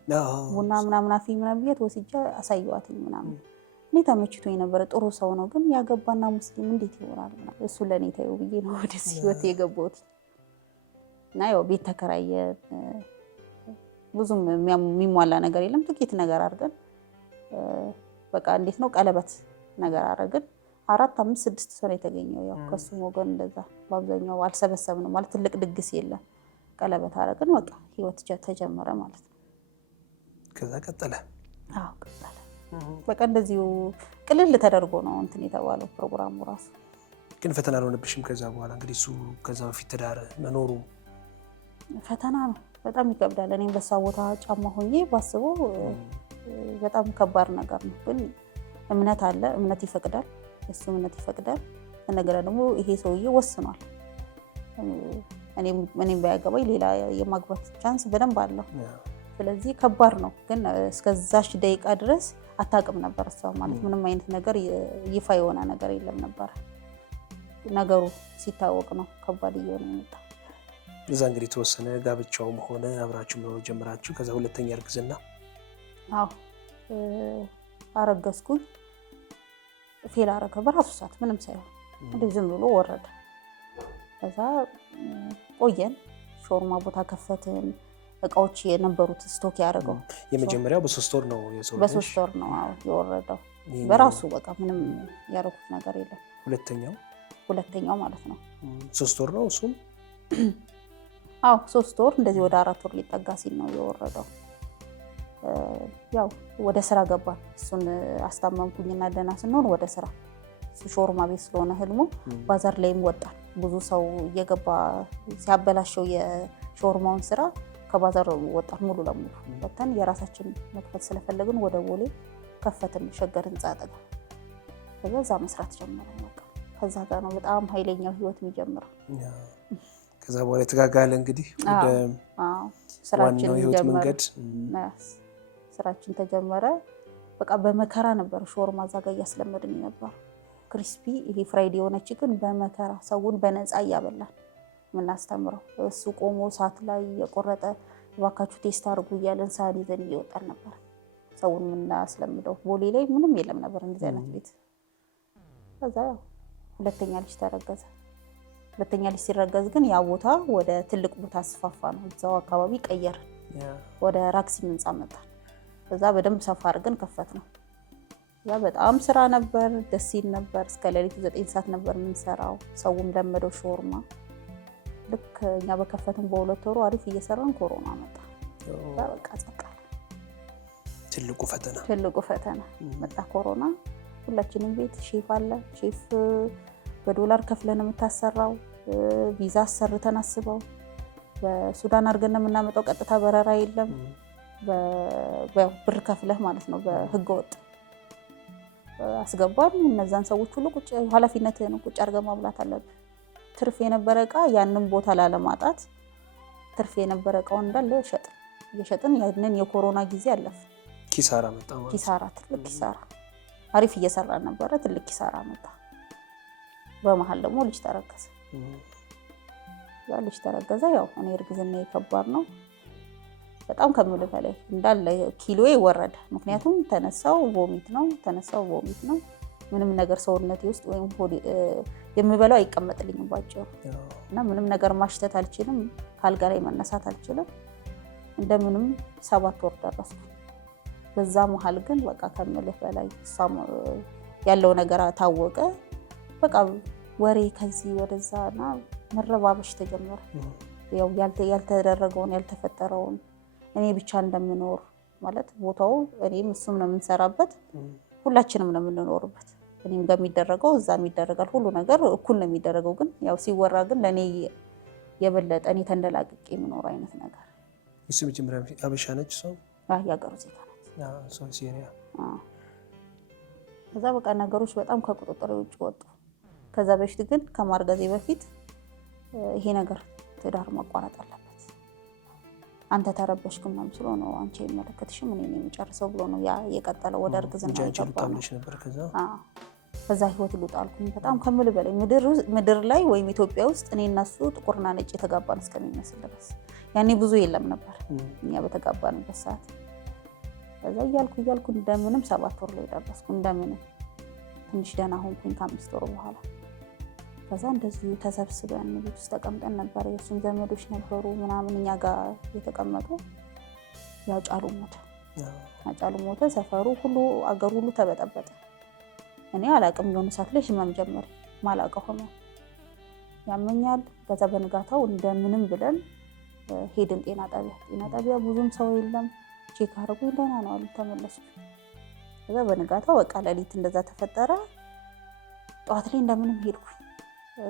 ቡና ምናምን አፊ ምናምን ብዬሽ ወስጄ አሳየዋትኝ ምናምን። እኔ ተመችቶኝ ነበረ። ጥሩ ሰው ነው፣ ግን ያገባና ሙስሊም እንዴት ይሆናል? እሱ ለእኔ ተይው ብዬ ነው ወደዚህ ህይወት የገባሁት። እና ያው ቤት ተከራየን። ብዙም የሚሟላ ነገር የለም። ጥቂት ነገር አድርገን በቃ እንዴት ነው ቀለበት ነገር አደረግን። 4፣ 5፣ 6 ሰው ነው የተገኘው። ያው ከሱም ወገን እንደዛ በአብዛኛው አልሰበሰብንም ማለት ትልቅ ድግስ የለም። ቀለበት አደረግን። በቃ ህይወት ተጀመረ ማለት ነው። ከዛ ቀጠለ። አዎ ቀጠለ። በቃ እንደዚሁ ቅልል ተደርጎ ነው እንትን የተባለው ፕሮግራሙ ራሱ። ግን ፈተና አልሆነብሽም? ከዛ በኋላ እንግዲህ እሱ ከዛ በፊት ትዳር መኖሩ ፈተና ነው። በጣም ይከብዳል። እኔም በሷ ቦታ ጫማ ሆኜ ባስበው በጣም ከባድ ነገር ነው። ግን እምነት አለ፣ እምነት ይፈቅዳል፣ እሱ እምነት ይፈቅዳል። እንደገና ደግሞ ይሄ ሰውዬ ወስኗል። እኔም ባያገባኝ ሌላ የማግባት ቻንስ በደንብ አለው። ስለዚህ ከባድ ነው። ግን እስከዛች ደቂቃ ድረስ አታውቅም ነበር እሷ ማለት ምንም አይነት ነገር ይፋ የሆነ ነገር የለም ነበር። ነገሩ ሲታወቅ ነው ከባድ እየሆነ የመጣ። እዛ እንግዲህ ተወሰነ፣ ጋብቻውም ሆነ አብራችሁ መኖር ጀምራችሁ። ከዛ ሁለተኛ እርግዝና አረገዝኩኝ። ፌል አረገ በራሱ ሰዓት ምንም ሳይሆን እንዴ ዝም ብሎ ወረደ። ከዛ ቆየን። ሾርማ ቦታ ከፈትን። እቃዎች የነበሩት ስቶክ ያደረገው የመጀመሪያው በ3 ወር ነው የሰው በ3 ወር ነው የወረደው በራሱ በቃ ምንም ያደረኩት ነገር የለም። ሁለተኛው ማለት ነው 3 ወር ነው እሱም 3 ወር እንደዚህ ወደ 4 ወር ሊጠጋ ሲል ነው የወረደው። ያው ወደ ስራ ገባን። እሱን አስታመምኩኝና ደህና ስንሆን ወደ ስራ ሾርማ ቤት ስለሆነ ህልሙ ባዛር ላይም ወጣን። ብዙ ሰው እየገባ ሲያበላሸው የሾርማውን ስራ ከባዛር ወጣን ሙሉ ለሙሉ ወጣን። የራሳችን መክፈት ስለፈለግን ወደ ቦሌ ከፈትን፣ ሸገር ህንጻ አጠገብ። ከዛ መስራት ጀመርን። በቃ ከዛ ጋር ነው በጣም ኃይለኛው ህይወት የሚጀምረው። ከዛ በኋላ የተጋጋለ እንግዲህ ወደ ስራችን ህይወት መንገድ ስራችን ተጀመረ። በቃ በመከራ ነበር ሾርማ እዛ ጋር እያስለመድን ነበር። ክሪስፒ ይሄ ፍራይድ የሆነች ግን በመከራ ሰውን በነፃ እያበላን የምናስተምረው። እሱ ቆሞ ሰዓት ላይ የቆረጠ እባካችሁ ቴስት አድርጉ እያለን ሳህን ይዘን እየወጣን ነበር ሰውን የምናስለምደው። ቦሌ ላይ ምንም የለም ነበር እንደዚህ አይነት ቤት። ከዛ ያው ሁለተኛ ልጅ ተረገዘ። ሁለተኛ ልጅ ሲረገዝ ግን ያ ቦታ ወደ ትልቅ ቦታ አስፋፋ ነው። እዛው አካባቢ ቀየርን፣ ወደ ራክሲ ህንጻ መጣን። ከዛ በደንብ ሰፋ አድርገን ከፈት ነው። ያ በጣም ስራ ነበር፣ ደስ ይል ነበር። እስከ ሌሊቱ 9 ሰዓት ነበር የምንሰራው። ሰውም ለመደው ሾርማ። ልክ እኛ በከፈትን በ2 ወሩ አሪፍ እየሰራን ኮሮና መጣ። በቃ ጸቃ ትልቁ ፈተና መጣ ኮሮና። ሁላችንም ቤት ሼፍ አለ። ሼፍ በዶላር ከፍለን የምታሰራው ቪዛ አሰርተን አስበው በሱዳን አድርገን የምናመጣው። ቀጥታ በረራ የለም። ብር ከፍለህ ማለት ነው። በህገ ወጥ አስገባን። እነዛን ሰዎች ሁሉ ኃላፊነትህን ቁጭ አድርገህ ማብላት አለብህ። ትርፍ የነበረ እቃ ያንን ቦታ ላለማጣት ትርፍ የነበረ እቃውን እንዳለ እየሸጥን ያንን የኮሮና ጊዜ አለፈ። ኪሳራ መጣ ማለት ኪሳራ፣ ትልቅ ኪሳራ። አሪፍ እየሰራን ነበረ፣ ትልቅ ኪሳራ መጣ። በመሀል ደግሞ ልጅ ተረገዘ። ልጅ ተረገዘ። ያው እኔ እርግዝና ከባድ ነው በጣም ከምልህ በላይ እንዳለ ኪሎዬ ወረደ። ምክንያቱም ተነሳው ቮሚት ነው። ምንም ነገር ሰውነቴ ውስጥ ወይም የምበላው አይቀመጥልኝም ባጭሩ። እና ምንም ነገር ማሽተት አልችልም፣ ካልጋ ላይ መነሳት አልችልም። እንደምንም 7 ወር ደረስኩ። በዛ መሀል ግን በቃ ከምልህ በላይ ያለው ነገር ታወቀ። በቃ ወሬ ከዚህ ወደዛ እና መረባበሽ ተጀመረ። ያው ያልተደረገውን ያልተፈጠረውን እኔ ብቻ እንደምኖር ማለት ቦታው እኔም እሱም ነው የምንሰራበት፣ ሁላችንም ነው የምንኖርበት። እኔም ጋር የሚደረገው እዛም ይደረጋል። ሁሉ ነገር እኩል ነው የሚደረገው። ግን ያው ሲወራ ግን ለእኔ የበለጠ እኔ ተንደላቅቄ የምኖር አይነት ነገር። እሱ መጀመሪያ አበሻ ነች ሰው የሀገሩ ዜጋ ነች። ሰው ሲሪያ። ከዛ በቃ ነገሮች በጣም ከቁጥጥር ውጭ ወጡ። ከዛ በፊት ግን ከማርገዜ በፊት ይሄ ነገር ትዳር ማቋረጥ አለበት አንተ ተረበሽክ ምናምን ስሎ ነው አንቺ የሚመለከትሽም እኔ ነኝ የሚጨርሰው ብሎ ነው ያ የቀጠለው ወደ እርግዝና የገባው ነበር። ከዛ ህይወት ልውጣልኩኝ በጣም ከምል በላይ ምድር ላይ ወይም ኢትዮጵያ ውስጥ እኔ እና እሱ ጥቁርና ነጭ የተጋባን እስከሚመስል ድረስ ያኔ ብዙ የለም ነበር እኛ በተጋባንበት ሰዓት። ከዛ እያልኩ እንደምንም 7 ወር ላይ ደረስኩ። እንደምንም ትንሽ ደህና ሆንኩኝ ከ5 ወር በኋላ። ከዛ እንደዚሁ ተሰብስበን ቤት ውስጥ ተቀምጠን ነበር። የእሱን ዘመዶች ነበሩ ምናምን እኛ ጋር የተቀመጡ። ያጫሉ ሞተ። ሰፈሩ ሁሉ አገሩ ሁሉ ተበጠበጠ። እኔ አላቅም የሆነ ሰዓት ላይ ህመም ጀመረ። ማላቀው ህመም ያመኛል። ከዛ በንጋታው እንደምንም ብለን ሄድን ጤና ጣቢያ ብዙም ሰው የለም። ቼክ አደረጉኝ ደህና ነው አሉ። ተመለስኩ። ከዛ በንጋታው በቃ ሌሊት እንደዛ ተፈጠረ። ጠዋት ላይ እንደምንም ሄድኩኝ።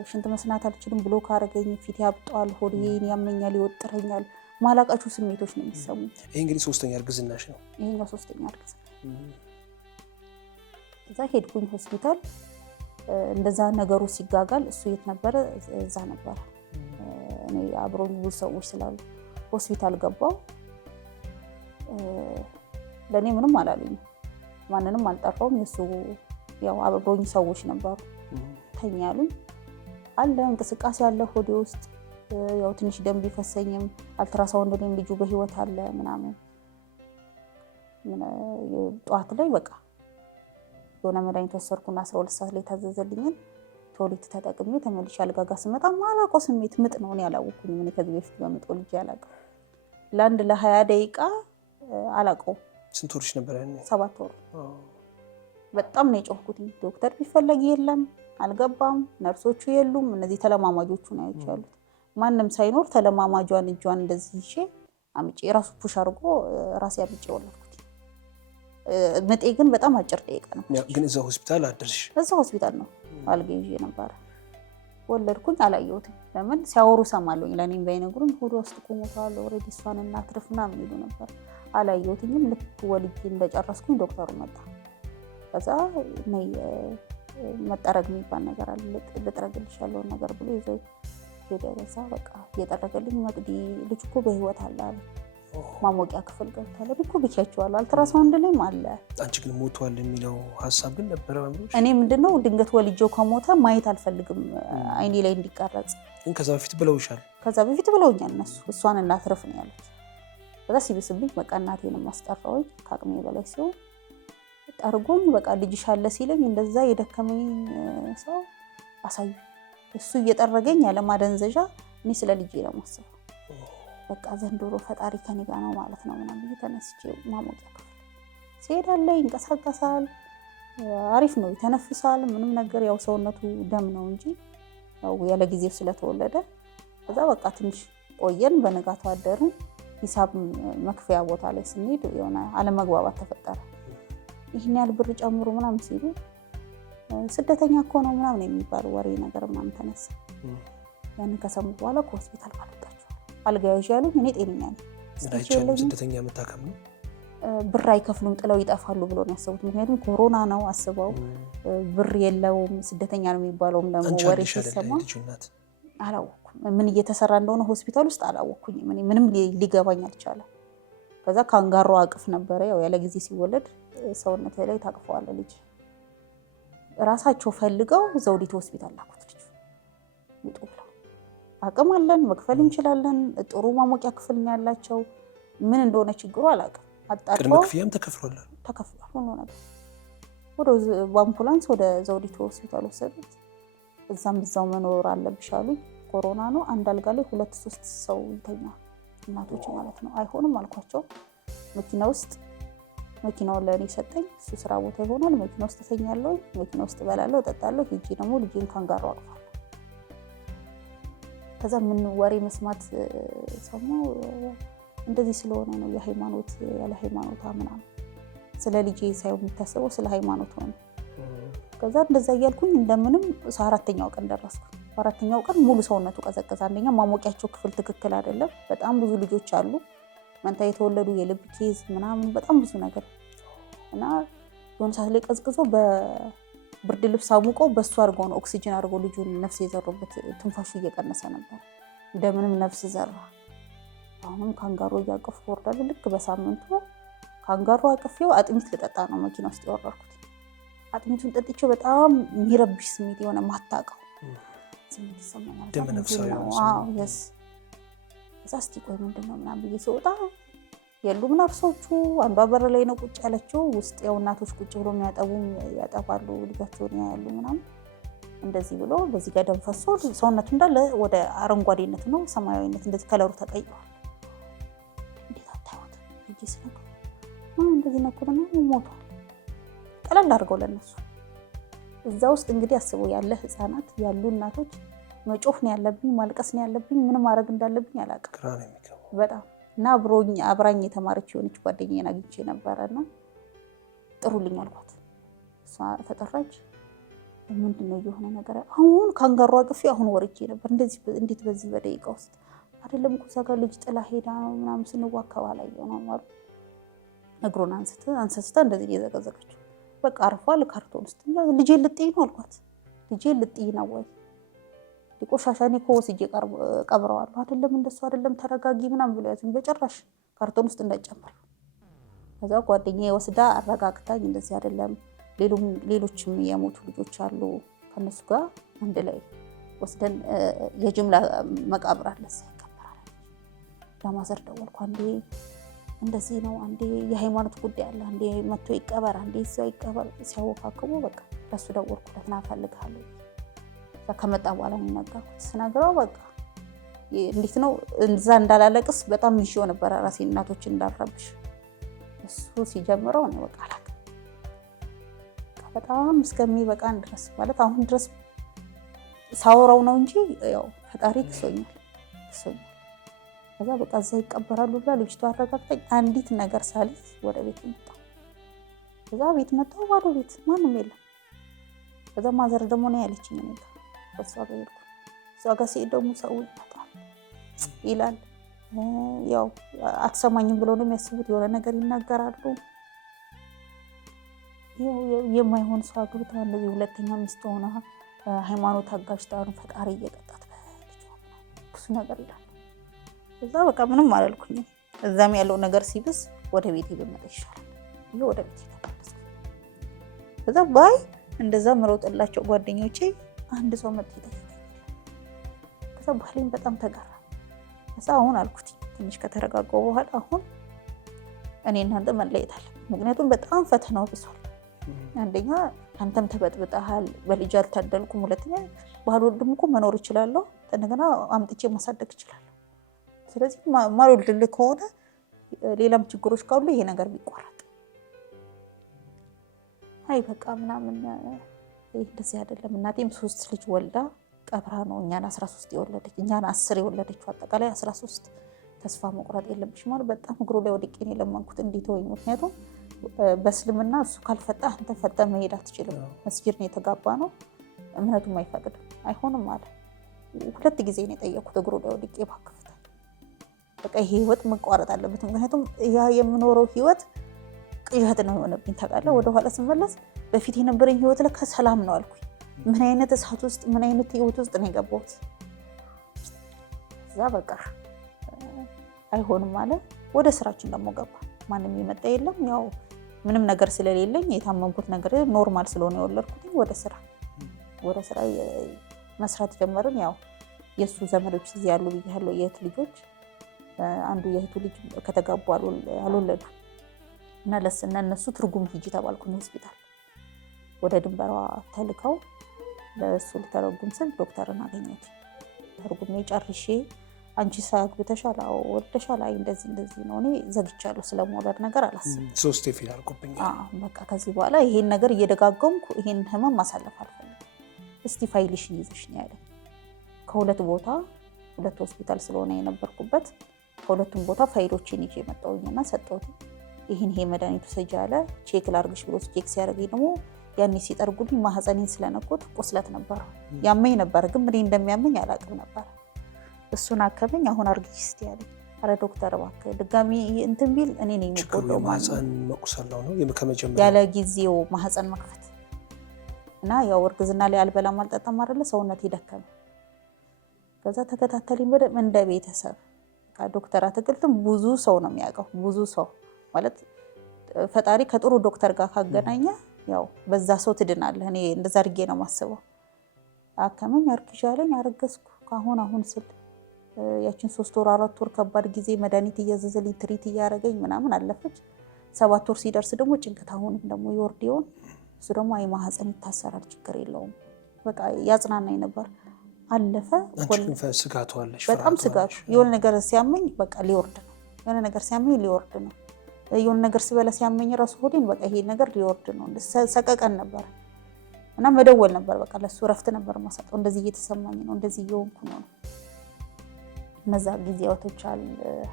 ሽንት መስናት አልችልም ብሎ ካረገኝ ፊት ያብጧል፣ ሆዴን ያመኛል፣ ይወጥረኛል። ማላቃችሁ ስሜቶች ነው የሚሰሙኝ። ይሄ እንግዲህ 3ኛ እርግዝናሽ ነው? ይሄኛው 3ኛ እርግዝና። እዛ ሄድኩኝ ሆስፒታል። እንደዛ ነገሩ ሲጋጋል እሱ የት ነበረ? እዛ ነበረ። እኔ አብሮኝ ብዙ ሰዎች ስላሉ ሆስፒታል ገባው። ለእኔ ምንም አላሉኝ፣ ማንንም አልጠራውም። የእሱ ያው አብሮኝ ሰዎች ነበሩ። ተኛ ያሉኝ አለ እንቅስቃሴ አለ ሆዴ ውስጥ ያው ትንሽ ደም ቢፈሰኝም አልትራሳውንድ ላይም ልጁ በህይወት አለ ምናምን። ጠዋት ላይ በቃ የሆነ መድኃኒት ወሰድኩና 12 ሰዓት ላይ ታዘዘልኝን ቶሊት ተጠቅሜ ተመልሼ አልጋ ጋር ስመጣ ማላውቀው ስሜት ምጥ ነው። እኔ አላወኩኝም። እኔ ከዚህ በፊት በምጥ ልጅ አላውቅም። ለአንድ ለ20 ደቂቃ አላውቀውም። ስንት ወርሽ ነበር ያኔ? 7 ወር። በጣም ነው የጮህኩት። ዶክተር ቢፈለግ የለም አልገባም። ነርሶቹ የሉም። እነዚህ ተለማማጆቹ ነው ያሉት። ማንም ሳይኖር ተለማማጇን እጇን እንደዚህ ይዤ አምጬ ራሱ ፑሽ አድርጎ ራሴ አምጬ ወለድኩት። ምጤ ግን በጣም አጭር ደቂቃ ነው። ግን እዛው ሆስፒታል አደርሽ? እዛው ሆስፒታል ነው አልጋ ይዤ ነበር። ወለድኩኝ። አላየሁትም። ለምን ሲያወሩ ሰማለሁኝ። ለኔም ባይነግሩኝ ሆዷ ውስጥ ቆሞታል ኦልሬዲ እሷን እናትርፍ ምናምን ይሉ ነበር። አላየሁትኝም። ልክ ወልጄ እንደጨረስኩኝ ዶክተሩ መጣ። ከዛ ነይ መጠረግ የሚባል ነገር አለ ልጥረግልሽ ያለውን ነገር ብሎ ይዞ ሄደ። በዛ በቃ እየጠረገልኝ መቅዲ ልጅ እኮ በህይወት አለ አለ። ማሞቂያ ክፍል ገብቷል እኮ ብቻችኋለሁ። አልትራሳውንድ ላይም አለ። አንቺ ግን ሞቷል የሚለው ሀሳብ ግን ነበረ ማለት? እኔ ምንድነው ድንገት ወልጄው ከሞተ ማየት አልፈልግም አይኔ ላይ እንዲቀረጽ። ግን ከዛ በፊት ብለውሻል? ከዛ በፊት ብለውኛል እነሱ። እሷን እናትርፍ ነው ያሉት። ከዛ ሲብስብኝ በቃ እናቴንም አስጠራሁኝ። ከአቅሜ በላይ ሲሆን ጠርጎኝ በቃ ልጅሽ አለ ሲለኝ እንደዛ የደከመኝ ሰው አሳዩ። እሱ እየጠረገኝ ያለ ማደንዘዣ እኔ ስለ ልጄ ነው የማስበው። በቃ ዘንድሮ ፈጣሪ ከኔ ጋር ነው ማለት ነው ምናምን ተነስቼ ማሞቂያ ክፍል ሲሄድ አለ ይንቀሳቀሳል። አሪፍ ነው፣ ይተነፍሳል። ምንም ነገር ያው ሰውነቱ ደም ነው እንጂ ያው ያለ ጊዜው ስለተወለደ። ከዛ በቃ ትንሽ ቆየን። በነጋታው አደርን። ሂሳብ መክፈያ ቦታ ላይ ስንሄድ የሆነ አለመግባባት ተፈጠረ። ይህን ያህል ብር ጨምሮ ምናምን ሲሉ ስደተኛ እኮ ነው ምናምን የሚባል ወሬ ነገር ምናምን ተነሳ። ያንን ከሰሙ በኋላ ከሆስፒታል ካልወጣችሁ አልጋ ያዥ ያሉኝ። እኔ ጤነኛ ነኝ። ስደተኛ መታከም ነው ብር አይከፍሉም ጥለው ይጠፋሉ ብሎ ነው ያሰቡት። ምክንያቱም ኮሮና ነው አስበው ብር የለውም ስደተኛ ነው የሚባለውም ደግሞ ወሬ ሲሰማ አላወኩም። ምን እየተሰራ እንደሆነ ሆስፒታል ውስጥ አላወኩኝም። እኔ ምንም ሊገባኝ አልቻለም። ከዛ ካንጋሮ አቅፍ ነበረ። ያው ያለ ጊዜ ሲወለድ ሰውነት ላይ ታቅፈዋለህ ልጅ። ራሳቸው ፈልገው ዘውዲቱ ሆስፒታል ላኩት ልጅ ውጡ ብለው። አቅም አለን መክፈል እንችላለን። ጥሩ ማሞቂያ ክፍል ነው ያላቸው። ምን እንደሆነ ችግሩ አላውቅም። አጣጣው ቅድመ ክፍያም ተከፍሏል ሁሉ ነገር። ወደ በአምቡላንስ ወደ ዘውዲቱ ሆስፒታል ወሰዱት። እዛም ብዛው መኖር አለብሽ አሉኝ። ኮሮና ነው። አንድ አልጋ ላይ 2-3 ሰው ይተኛል። እናቶች ማለት ነው። አይሆንም አልኳቸው። መኪናውን ለእኔ ሰጠኝ። እሱ ስራ ቦታ ይሆናል። መኪና ውስጥ ተኛለሁ። መኪና ውስጥ እበላለሁ፣ እጠጣለሁ። ሂጂ ደግሞ ልጄን ካንጋሮ አቅፋለሁ። ከዛ ምን ወሬ መስማት ሰማሁ። እንደዚህ ስለሆነ ነው የሃይማኖት ያለ ሃይማኖት ምናምን ስለ ልጄ ሳይሆን የሚታሰበው ስለ ሃይማኖት ሆነ። ከዛ እንደዛ እያልኩኝ እንደምንም 4ኛው ቀን ደረስኩ። 4ኛው ቀን ሙሉ ሰውነቱ ቀዘቀዘ። አንደኛ ማሞቂያቸው ክፍል ትክክል አይደለም። በጣም ብዙ ልጆች አሉ መንታ የተወለዱ የልብ ኬዝ ምናምን በጣም ብዙ ነገር እና የሆነ ሰዓት ላይ ቀዝቅዞ በብርድ ልብስ አሙቀው በሱ አድርገው ነው ኦክሲጅን አድርገው ልጁን ነፍስ የዘሩበት። ትንፋሹ እየቀነሰ ነበር። እንደምንም ነፍስ ዘራ። አሁንም ካንጋሮ እያቀፍኩ ወርዳለሁ። ልክ በሳምንቱ ካንጋሮ አቅፌው አጥሚት ልጠጣ ነው መኪና ውስጥ የወረድኩት። አጥሚቱን ጠጥቼው በጣም የሚረብሽ ስሜት የሆነ ማታውቀው ስሜት ይሰማኛል። ደም ነፍሳዊ ነው። እዛ እስቲ ቆይ ምንድነው ምናምን ብዬ ስወጣ የሉም ነርሶቹ። አንዷ በር ላይ ነው ቁጭ ያለችው። ውስጥ ያው እናቶች ቁጭ ብሎ ያጠባሉ፣ ልጃቸውን ያያሉ ምናምን። እንደዚህ ብሎ በዚህ ጋር ደም ፈሶ ሰውነቱ እንዳለ ወደ አረንጓዴነት ነው ሰማያዊነት እንደዚህ ከለሩ ተቀይሯል። እንዴት አታዩት? እጂ ስነካ እንደዚህ ነኩና ሞቷል። ቀለል አድርገው ለነሱ እዛ ውስጥ እንግዲህ አስበው ያለ ህፃናት ያሉ እናቶች መጮፍ ነው ያለብኝ፣ ማልቀስ ነው ያለብኝ፣ ምን ማድረግ እንዳለብኝ አላውቅም በጣም እና አብራኝ የተማረች የሆነች ጓደኛዬን አግኝቼ ነበረና ጥሩልኝ አልኳት። እሷ ተጠራች። ምንድነው የሆነ ነገር? አሁን ካንጋሮ አቅፌ አሁን ወርጄ ነበር። እንዴት በዚህ በደቂቃ ውስጥ አይደለም እኮ እዛ ጋር ልጅ ጥላ ሄዳ ነው ምናምን ስንዋከብ አላየው ነው ማለት። እግሩን አንስታ እንደዚህ እየዘቀዘቀችው በቃ አርፏል። ካርቶን ውስጥ ልጄ ልጥይ ነው አልኳት። ልጄ ልጥይ ነው ወይ ቆሻሻኔ እኮ ወስጄ ቀብረዋለሁ። አይደለም እንደሱ አይደለም ተረጋጊ ምናምን ብሎ ያዙኝ። በጭራሽ ካርቶን ውስጥ እንዳይጨምር። ከዛ ጓደኛዬ ወስዳ አረጋግታኝ እንደዚህ አይደለም ሌሎችም የሞቱ ልጆች አሉ ከነሱ ጋር አንድ ላይ ወስደን የጅምላ መቃብር አለ ይቀበራል። ለማዘር ደወልኩ። አንዴ እንደዚህ ነው፣ አንዴ የሃይማኖት ጉዳይ አለ፣ አንዴ መጥቶ ይቀበር፣ አንዴ እዛው ይቀበር። ሲያወካክሙ በቃ ለሱ ደወልኩለት ና እፈልግሃለሁ። ከመጣ በኋላ ነው የነገርኩት። ስነግረው በቃ እንዴት ነው እዛ እንዳላለቅስ በጣም ይሽው ነበር ራሴ እናቶችን እንዳረብሽ። እሱ ሲጀምረው ነው በቃ አላውቅም በጣም እስከሚበቃን ድረስ ማለት አሁን ድረስ ሳወራው ነው እንጂ ያው ፈጣሪ ክሶኛል። ከዛ በቃ እዛ ይቀበራሉ ብላ ልጅቷ አረጋግጠኝ አንዲት ነገር ሳልይዝ ወደ ቤት መጣሁ። ከዛ ቤት መጣሁ፣ ባዶ ቤት ማንም የለም። ከዛ ማዘር ደግሞ ነው ያለችኝ እኔ ጋር በሷ ጋር ሄድኩ። እሷ ጋር ሲሄድ ደግሞ ሰው ይመጣል ይላል። ያው አትሰማኝም ብሎ ነው የሚያስቡት። የሆነ ነገር ይናገራሉ። የማይሆን ሰው አግብታ እንደዚህ ሁለተኛ ሚስት ሆና ሃይማኖት አጋጭታ ነው ፈጣሪ እየቀጣት በልጇ ብዙ ነገር ይላል። እዛ በቃ ምንም አላልኩኝም። እዛም ያለው ነገር ሲብስ ወደ ቤት ይመጣ ይሻላል ይሄ ወደ ቤት ተመለስኩ። ከዛ ባይ እንደዛ ምሮጥላቸው ጓደኞቼ አንድ ሰው መጥቶ ይጠይቀኛል። ከዛ ባህሌን በጣም ተጋራ። ከዛ አሁን አልኩት ትንሽ ከተረጋጋው በኋላ አሁን እኔ እናንተ መለየት አለ። ምክንያቱም በጣም ፈተናው ብሷል። አንደኛ አንተም ተበጥብጠሃል፣ በልጅ አልታደልኩም። ሁለተኛ ባልወልድም እኮ መኖር እችላለሁ፣ እንደገና አምጥቼ ማሳደግ እችላለሁ። ስለዚህ ማልወልድልህ ከሆነ ሌላም ችግሮች ካሉ ይሄ ነገር ቢቋረጥ አይ በቃ ምናምን እንደዚህ አይደለም። እናቴም 3 ልጅ ወልዳ ቀብራ ነው እኛን 13 የወለደች እኛን 10 የወለደችው አጠቃላይ 13። ተስፋ መቁረጥ የለብሽ ማለት በጣም እግሩ ላይ ወድቄ ነው የለመንኩት እንዲተወኝ። ምክንያቱም በእስልምና እሱ ካልፈታ አንተ ፈታ መሄድ አትችልም። መስጊድ ነው የተጋባ ነው፣ እምነቱም አይፈቅድም። አይሆንም አለ። 2 ጊዜ ነው የጠየኩት እግሩ ላይ ወድቄ ባክፍታ በቃ ይሄ ህይወት መቋረጥ አለበት። ምክንያቱም ያ የምኖረው ህይወት ቅዠት ነው የሆነብኝ። ታውቃለህ ወደኋላ ስመለስ በፊት የነበረኝ ህይወት ለካ ሰላም ነው አልኩኝ። ምን አይነት እሳት ውስጥ ምን አይነት ህይወት ውስጥ ነው የገባሁት? እዛ በቃ አይሆንም አለ። ወደ ስራችን ደግሞ ገባ። ማንም የመጣ የለም። ያው ምንም ነገር ስለሌለኝ የታመምኩት ነገር ኖርማል ስለሆነ የወለድኩት ወደ ስራ መስራት ጀመርን። ያው የሱ ዘመዶች እዚህ ያሉ ብያለሁ፣ የእህት ልጆች። አንዱ የእህቱ ልጅ ከተጋቡ አልወለዱ እና እነሱ ትርጉም ሂጂ ተባልኩኝ ሆስፒታል። ወደ ድንበሯ ተልከው ለእሱ ልተረጉም ስል ዶክተርን አገኘሁት። ተርጉሜ ጨርሼ አንቺ ሳግብተሻል? አዎ። ወልደሻል? አይ እንደዚህ ነው። እኔ ዘግቻለሁ፣ ስለመውለድ ነገር አላስብም። 3 ፊል አልኩብኛል። በቃ ከዚህ በኋላ ይሄን ነገር እየደጋገምኩ ይሄን ህመም ማሳለፍ አልፈልግም። እስቲ ፋይልሽን ይዘሽ ነው ያለኝ። ከ2 ቦታ 2 ሆስፒታል ስለሆነ የነበርኩበት ከሁለቱም ቦታ ፋይሎችን ይዤ መጣሁኝና ሰጠሁት። ይሄ መድኃኒቱ ሰጃ አለ። ቼክ ላርግሽ ብሎ ቼክ ሲያደርገኝ ደግሞ ያኔ ሲጠርጉልኝ ማህፀኔን ስለነኩት ቁስለት ነበር። ያመኝ ነበር፣ ግን ምን እንደሚያመኝ አላውቅም ነበር። እሱን አከመኝ። አሁን አርግሽ እስቲ ያለኝ አረ ዶክተር እባክህ ድጋሚ እንትን ቢል እኔ ነኝ የምቆጣው ማህፀን መቁሰል ነው ከመጀመሪያ ያለ ጊዜው ማህፀን መክፈት እና ያው እርግዝና ላይ አልበላም አልጠጣም አይደለ ሰውነት ይደከም ከዛ ተከታተለኝ በደም እንደ ቤተሰብ ዶክተር አትክልትም ብዙ ሰው ነው የሚያውቀው ብዙ ሰው ማለት ፈጣሪ ከጥሩ ዶክተር ጋር ካገናኘ ያው በዛ ሰው ትድናለህ እኔ እንደዛ አድርጌ ነው ማስበው አከመኝ አርግዣለኝ አረገዝኩ አሁን ስል ያችን 3 ወር 4 ወር ከባድ ጊዜ መድኃኒት እያዘዘልኝ ትሪት እያረገኝ ምናምን አለፈች 7 ወር ሲደርስ ደግሞ ጭንቀት አሁንም ደግሞ ይወርዲውን እሱ ደግሞ አይ ማህፀን ይታሰራል ችግር የለውም በቃ ያጽናናኝ ነበር አለፈ ስጋቱ አለሽ በጣም ስጋቱ የሆነ ነገር ሲያመኝ በቃ ሊወርድ ነው የሆነ ነገር ሲያመኝ ሊወርድ ነው የሆነ ነገር ሲበላ ሲያመኝ ራሱ ሆዴን በቃ ይሄ ነገር ሊወርድ ነው ሰቀቀን ነበር እና መደወል ነበር በቃ ለሱ ረፍት ነበር ማሳጠው እንደዚህ እየተሰማኝ ነው እንደዚህ እየሆንኩ ነው እነዛ ጊዜያቶች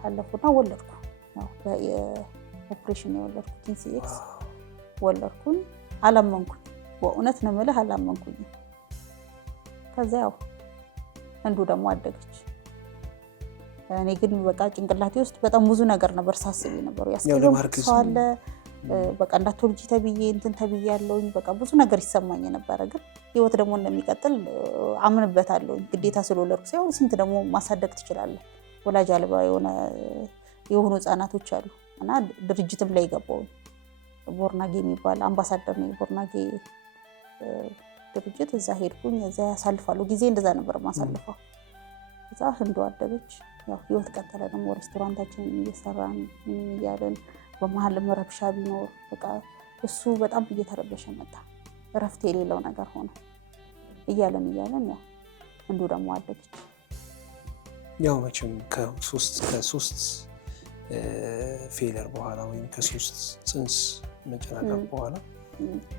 አለፉና ወለድኩ ነው በኦፕሬሽን የወለድኩት ሲኤክስ ወለድኩኝ አላመንኩኝ በእውነት ነው የምልህ አላመንኩኝ ከዛ ያው እንዱ ደግሞ አደገች እኔ ግን በቃ ጭንቅላቴ ውስጥ በጣም ብዙ ነገር ነበር ሳስብ ነበር ያስከለምሳለ በቃ እንዳትወልጂ ተብዬ እንትን ተብዬ ያለውኝ በቃ ብዙ ነገር ይሰማኝ ነበር ግን ህይወት ደግሞ እንደሚቀጥል አምንበታለሁ ግዴታ ስለወለድኩ ሳይሆን ስንት ደግሞ ማሳደግ ትችላለህ ወላጅ አልባ የሆኑ ህፃናቶች አሉ እና ድርጅትም ላይ ገባው ቦርናጌ የሚባል አምባሳደር ነው ቦርናጌ ድርጅት እዛ ሄድኩኝ እዛ ያሳልፋለሁ ጊዜ እንደዛ ነበር ማሳልፈው እዛ ህንዱ አደገች ያው ህይወት ቀጠለ ደግሞ ሬስቶራንታችን እየሰራን እያለን በመሃል መረብሻ ቢኖር በቃ እሱ በጣም እየተረበሸ መጣ ረፍት የሌለው ነገር ሆነ እያለን ያው ህንዱ ደግሞ አደገች ያው መቼም ከሶስት ፌለር በኋላ ወይም ከሶስት ጽንስ መጨናገፍ በኋላ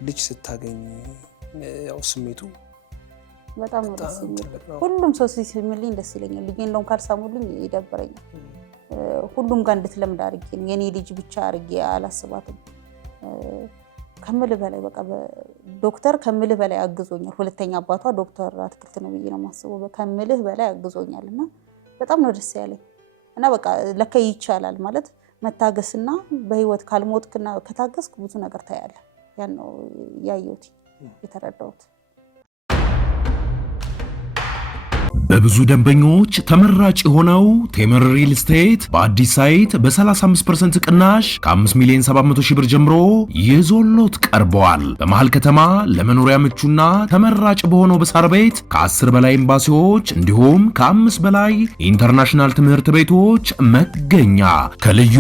ልጅ ስታገኝ ያው ስሜቱ በጣም ደስ ይላል ሁሉም ሰው ሲስምልኝ ደስ ይለኛል ልጅ እንደውም ካልሳሙልኝ ይደብረኛል ሁሉም ጋር እንድትለምድ አድርጌ ነው የኔ ልጅ ብቻ አድርጌ አላስባትም ከምል በላይ በቃ ዶክተር ከምል በላይ አግዞኛል ሁለተኛ አባቷ ዶክተር አትክልት ነው ብዬ ነው ማስበው ከምልህ በላይ አግዞኛልና በጣም ነው ደስ ያለኝ እና በቃ ለካ ይቻላል ማለት መታገስና በህይወት ካልሞትክና ከታገስክ ብዙ ነገር ታያለህ ያን ነው ያየሁት የተረዳሁት በብዙ ደንበኞች ተመራጭ የሆነው ቴምር ሪል ስቴት በአዲስ ሳይት በ35% ቅናሽ ከ5 ሚሊዮን 700 ሺህ ብር ጀምሮ ይዞሎት ቀርበዋል። በመሃል ከተማ ለመኖሪያ ምቹና ተመራጭ በሆነው በሳር ቤት ከ10 በላይ ኤምባሲዎች እንዲሁም ከ5 በላይ ኢንተርናሽናል ትምህርት ቤቶች መገኛ ከልዩ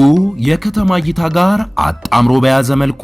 የከተማ እይታ ጋር አጣምሮ በያዘ መልኩ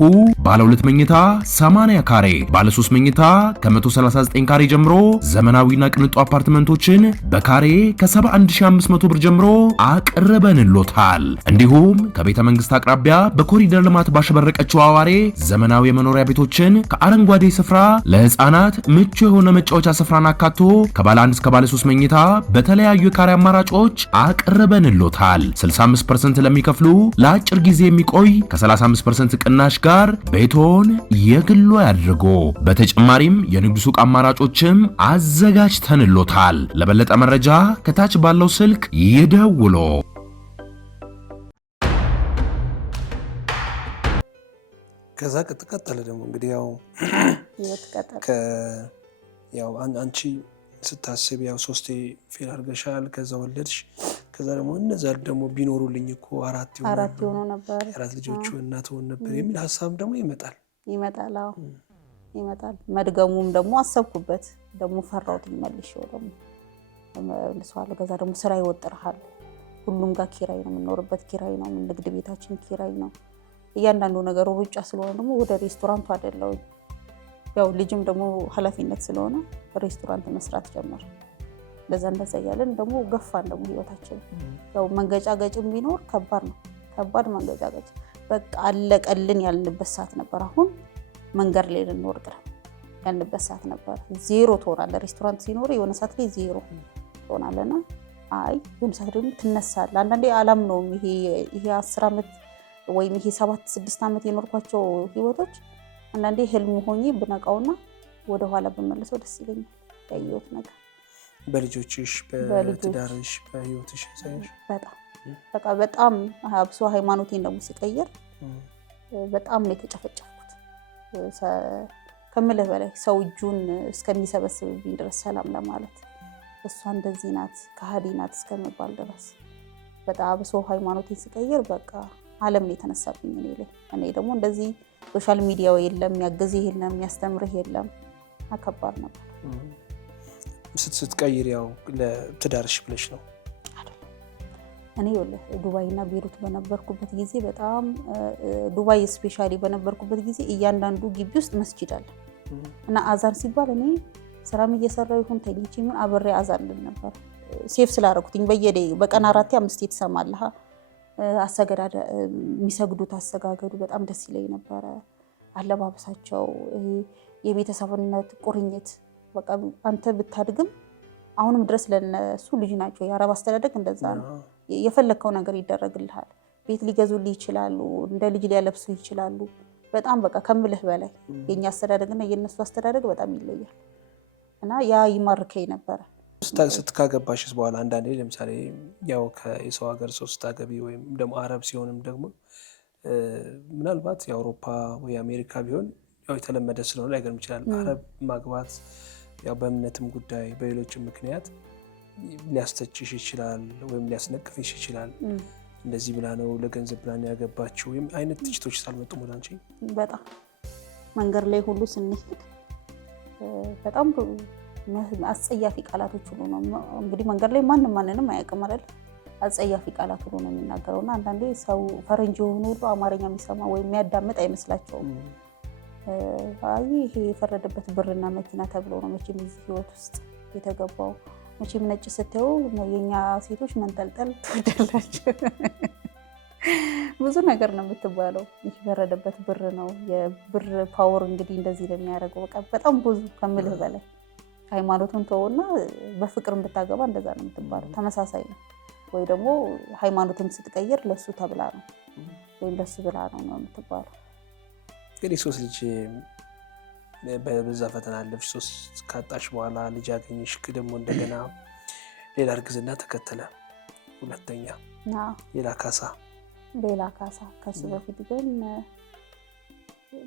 ባለ 2 መኝታ 80 ካሬ፣ ባለ 3 መኝታ ከ139 ካሬ ጀምሮ ዘመናዊና ቅንጡ አፓርትመንቶች በካሬ ከ71500 ብር ጀምሮ አቅርበንሎታል። እንዲሁም ከቤተ መንግስት አቅራቢያ በኮሪደር ልማት ባሸበረቀችው አዋሬ ዘመናዊ የመኖሪያ ቤቶችን ከአረንጓዴ ስፍራ ለህፃናት ምቹ የሆነ መጫወቻ ስፍራን አካቶ ከባለ 1 እስከ ባለ 3 መኝታ በተለያዩ የካሬ አማራጮች አቅርበንሎታል። 65% ለሚከፍሉ ለአጭር ጊዜ የሚቆይ ከ35% ቅናሽ ጋር ቤቶን የግሎ ያድርጉ። በተጨማሪም የንግድ ሱቅ አማራጮችም አዘጋጅተንሎታል። ለበለጠ መረጃ ከታች ባለው ስልክ ይደውሉ። ከዛ ቀጠለ ደግሞ እንግዲህ ያው አንቺ ስታስብ ያው 3 ፌል አድርገሻል ከዛ ወለድሽ ከዛ ደግሞ እነዛ ደግሞ ቢኖሩልኝ እኮ 4 ይሆኑ ነበር 4 ልጆች እናት ሆነ ነበር የሚል ሐሳብ ደግሞ ይመጣል አዎ ይመጣል መድገሙም ደግሞ አሰብኩበት ደግሞ ፈራውት መልሼው ደግሞ ለሷል ከዛ ደግሞ ስራ ይወጥራል ሁሉም ጋር ኪራይ ነው የምንኖርበት ኪራይ ነው ንግድ ቤታችን ኪራይ ነው እያንዳንዱ ነገር ሩጫ ስለሆነ ደግሞ ወደ ሬስቶራንቱ አይደለው ያው ልጅም ደግሞ ኃላፊነት ስለሆነ ሬስቶራንት መስራት ጀመረ እንደዛ ያለን ደግሞ ገፋን ደግሞ ህይወታችን ያው መንገጫገጭም ቢኖር ከባድ መንገጫገጭ በቃ አለቀልን ያልንበት ሰዓት ነበር አሁን መንገር ላይ ልንወርቅ ያልንበት ሰዓት ነበር ዜሮ ትሆናለህ ሬስቶራንት ሲኖር የሆነ ሰዓት ላይ ዜሮ ትሆናለና አይ የሆነ ሰዓት ደግሞ ትነሳለህ አንዳንዴ አላም ነው ይሄ 10 አመት ወይም ይሄ 7-6 አመት የኖርኳቸው ህይወቶች አንዳንዴ ህልም ሆኜ ብነቃውና ወደ ኋላ በመለሰው ደስ ይለኛል ያየሁት ነገር በልጆችሽ በትዳርሽ በህይወትሽ ሳይሽ በቃ በጣም አብሶ ሃይማኖቴን ደግሞ ሲቀየር በጣም ነው የተጨፈጨፍኩት ከምልህ በላይ ሰው እጁን እስከሚሰበስብብኝ ድረስ ሰላም ለማለት እሷ እንደዚህ ናት ከሃዲ ናት እስከመባል ድረስ በጣም አብሶ ሃይማኖቴን ሲቀየር በቃ ዓለም ነው የተነሳብኝ እኔ ደግሞ እንደዚህ ሶሻል ሚዲያው የለም የሚያግዝህ የለም የሚያስተምርህ የለም አከባድ ነበር። ስትቀይር ያው ለትዳርሽ ብለሽ ነው? እኔ ዱባይና ቤሩት በነበርኩበት ጊዜ በጣም ዱባይ ስፔሻሊ በነበርኩበት ጊዜ እያንዳንዱ ግቢ ውስጥ መስጂድ አለ እና አዛን ሲባል እኔ ስራም እየሰራሁ ይሁን ተኝቼ ምን አብሬ አዛን ልል ነበር። ሴፍ ስላደረኩትኝ በቀን 4-5 ትሰማለህ። አሰገዳደ የሚሰግዱት አሰጋገዱ በጣም ደስ ይለኝ ነበረ። አለባበሳቸው የቤተሰብነት ቁርኝት በቃ አንተ ብታድግም አሁንም ድረስ ለነሱ ልጅ ናቸው። የአረብ አስተዳደግ እንደዛ ነው። የፈለከው ነገር ይደረግልሃል። ቤት ሊገዙልህ ይችላሉ፣ እንደ ልጅ ሊያለብሱ ይችላሉ። በጣም በቃ ከምልህ በላይ የኛ አስተዳደግና የነሱ አስተዳደግ በጣም ይለያል እና ያ ይማርከኝ ነበረ። ስትካገባሽስ በኋላ አንዳንዴ ለምሳሌ ያው ከሰው ሀገር ሰው ስታገቢ ወይም ደግሞ አረብ ሲሆንም ደግሞ ምናልባት የአውሮፓ ወይ አሜሪካ ቢሆን ያው የተለመደ ስለሆነ ላይገርም ይችላል። አረብ ማግባት ያው በእምነትም ጉዳይ በሌሎችም ምክንያት ሊያስተችሽ ይችላል ወይም ሊያስነቅፍሽ ይችላል። እንደዚህ ብላ ነው ለገንዘብ ብላ ነው ያገባችው ወይም አይነት ትችቶች ሳልመጡ ሞላንቺ በጣም መንገድ ላይ ሁሉ ስንሄድ በጣም አጸያፊ ቃላቶች ሁሉ ነው እንግዲህ መንገድ ላይ ማንንም አያውቅም አይደል? አጸያፊ ቃላት ሁሉ ነው የሚናገረውና አንዳንዴ ሰው ፈረንጅ የሆኑ ሁሉ አማርኛ የሚሰማ ወይም የሚያዳምጥ አይመስላቸውም። አይ ይሄ የፈረደበት ብርና መኪና ተብሎ ነው መቼም እዚህ ህይወት ውስጥ የተገባው። መቼም ነጭ ስትዩ የኛ ሴቶች መንጠልጠል ትወዳላችሁ። ብዙ ነገር ነው የምትባለው። ይህ የፈረደበት ብር ነው። የብር ፓወር እንግዲህ እንደዚህ ነው የሚያደርገው። በቃ በጣም ብዙ ከምልህ በላይ ሃይማኖቱን ተወውና በፍቅር ብታገባ እንደዛ ነው የምትባለው። ተመሳሳይ ነው። ወይ ደግሞ ሃይማኖትን ስትቀይር ለሱ ተብላ ነው ወይም ለሱ ብላ ነው የምትባለው። ግን የሶስት ልጅ በዛ ፈተና አለፍሽ። ሶስት ካጣሽ በኋላ ልጅ አገኘሽ። ደግሞ እንደገና ሌላ እርግዝና ተከተለ። ሁለተኛ ሌላ ካሳ። ከሱ በፊት ግን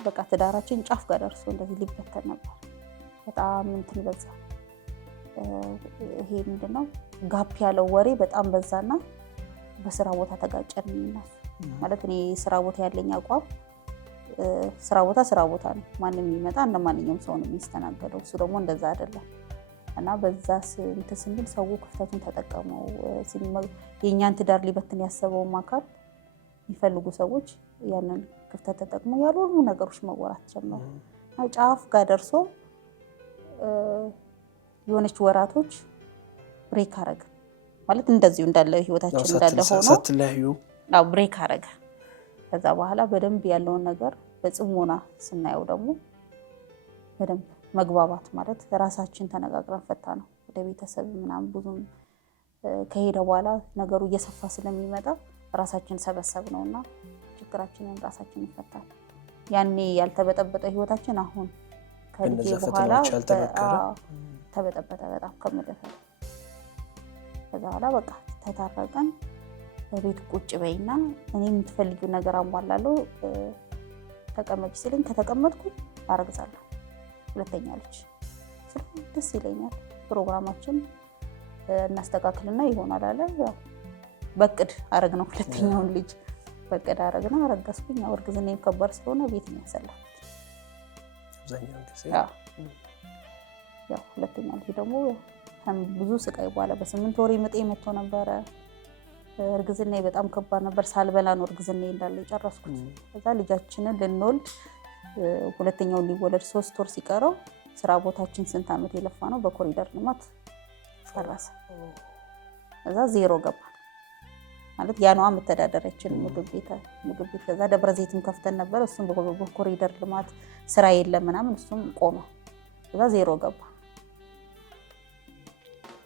በቃ ትዳራችን ጫፍ ጋር ደርሶ እንደዚህ ሊበተን ነበር። በጣም እንትን በዛ። ይሄ ምንድነው ጋፕ ያለው ወሬ በጣም በዛና በስራ ቦታ ተጋጨን። ማለት እኔ ስራ ቦታ ያለኝ አቋም ስራ ቦታ ነው። ማንም ይመጣ እንደ ማንኛውም ሰው ነው የሚስተናገደው። እሱ ደግሞ እንደዛ አይደለም እና በዛ እንትን ስንል ሰው ክፍተቱን ተጠቀመው። የእኛን ትዳር ሊበትን ያሰበውን አካል የሚፈልጉ ሰዎች ያንን ክፍተት ተጠቅመው ያልሆኑ ነገሮች መወራት ጀመሩ። ጫፍ ጋር ደርሶ የሆነች ወራቶች ብሬክ አረገ። ማለት እንደዚሁ እንዳለ ህይወታችን እንዳለ ሆኖ ሳትለያዩ ብሬክ አረገ። ከዛ በኋላ በደንብ ያለውን ነገር በጽሞና ስናየው ደግሞ በደንብ መግባባት ማለት ራሳችን ተነጋግረን ፈታ ነው። ወደ ቤተሰብ ምናምን ብዙም ከሄደ በኋላ ነገሩ እየሰፋ ስለሚመጣ ራሳችን ሰበሰብ ነውና ችግራችንን ራሳችን ይፈታል። ያኔ ያልተበጠበጠ ህይወታችን አሁን ከልጄ በኋላ ተበጠበጠ በጣም ከምልህ። ከዛ በኋላ በቃ ተታረቀን። በቤት ቁጭ በይና እኔ የምትፈልጊው ነገር አሟላለሁ ተቀመጭ ሲለኝ ከተቀመጥኩ አረግዛለሁ። ሁለተኛ ልጅ ደስ ይለኛል። ፕሮግራማችን እናስተካክልና ይሆናል አለ። ያው በቅድ አረግነው። ሁለተኛውን ልጅ በቅድ አረግና አረገዝኩኝ። ያው እርግዝናዬም ከባድ ስለሆነ ቤት ነው ያሰላሁት አብዛኛው ጊዜ። ያው ሁለተኛ ልጅ ደግሞ ብዙ ስቃይ በኋላ በ8 ወር ምጤ መጥቶ ነበረ። እርግዝናዬ በጣም ከባድ ነበር። ሳልበላ ነው እርግዝናዬ እንዳለ የጨረስኩት። ከዛ ልጃችንን ልንወልድ ሁለተኛውን ሊወለድ 3 ወር ሲቀረው ስራ ቦታችን ስንት ዓመት የለፋ ነው በኮሪደር ልማት ፈረሰ። ከዛ ዜሮ ገባ ማለት ያ ነው መተዳደሪያችን ምግብ ቤት። ከዛ ደብረ ዘይትም ከፍተን ነበር። እሱም በኮሪደር ልማት ስራ የለም ምናምን እሱም ቆመ። ከዛ ዜሮ ገባ።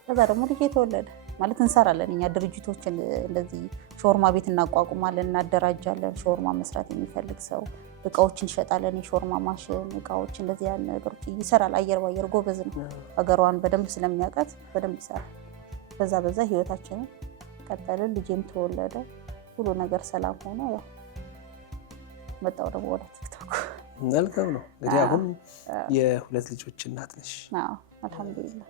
ከዛ ደግሞ ልጅ ተወለደ። ማለት እንሰራለን እኛ ድርጅቶችን እንደዚህ ሾርማ ቤት እናቋቁማለን፣ እናደራጃለን። ሾርማ መስራት የሚፈልግ ሰው እቃዎችን እንሸጣለን። የሾርማ ማሽን እቃዎች እንደዚህ ያለ ነገሮች ይሰራል። አየር ባየር ጎበዝ ነው። ሀገሯን በደንብ ስለሚያውቃት በደንብ ይሰራል። በዛ ህይወታችንን ቀጠልን። ልጄም ተወለደ። ሁሉ ነገር ሰላም ሆኖ ያው መጣሁ ደግሞ ወደ ቲክቶክ። መልካም ነው እንግዲህ አሁን የ2 ልጆች እናት ነሽ። አልሐምዱሊላህ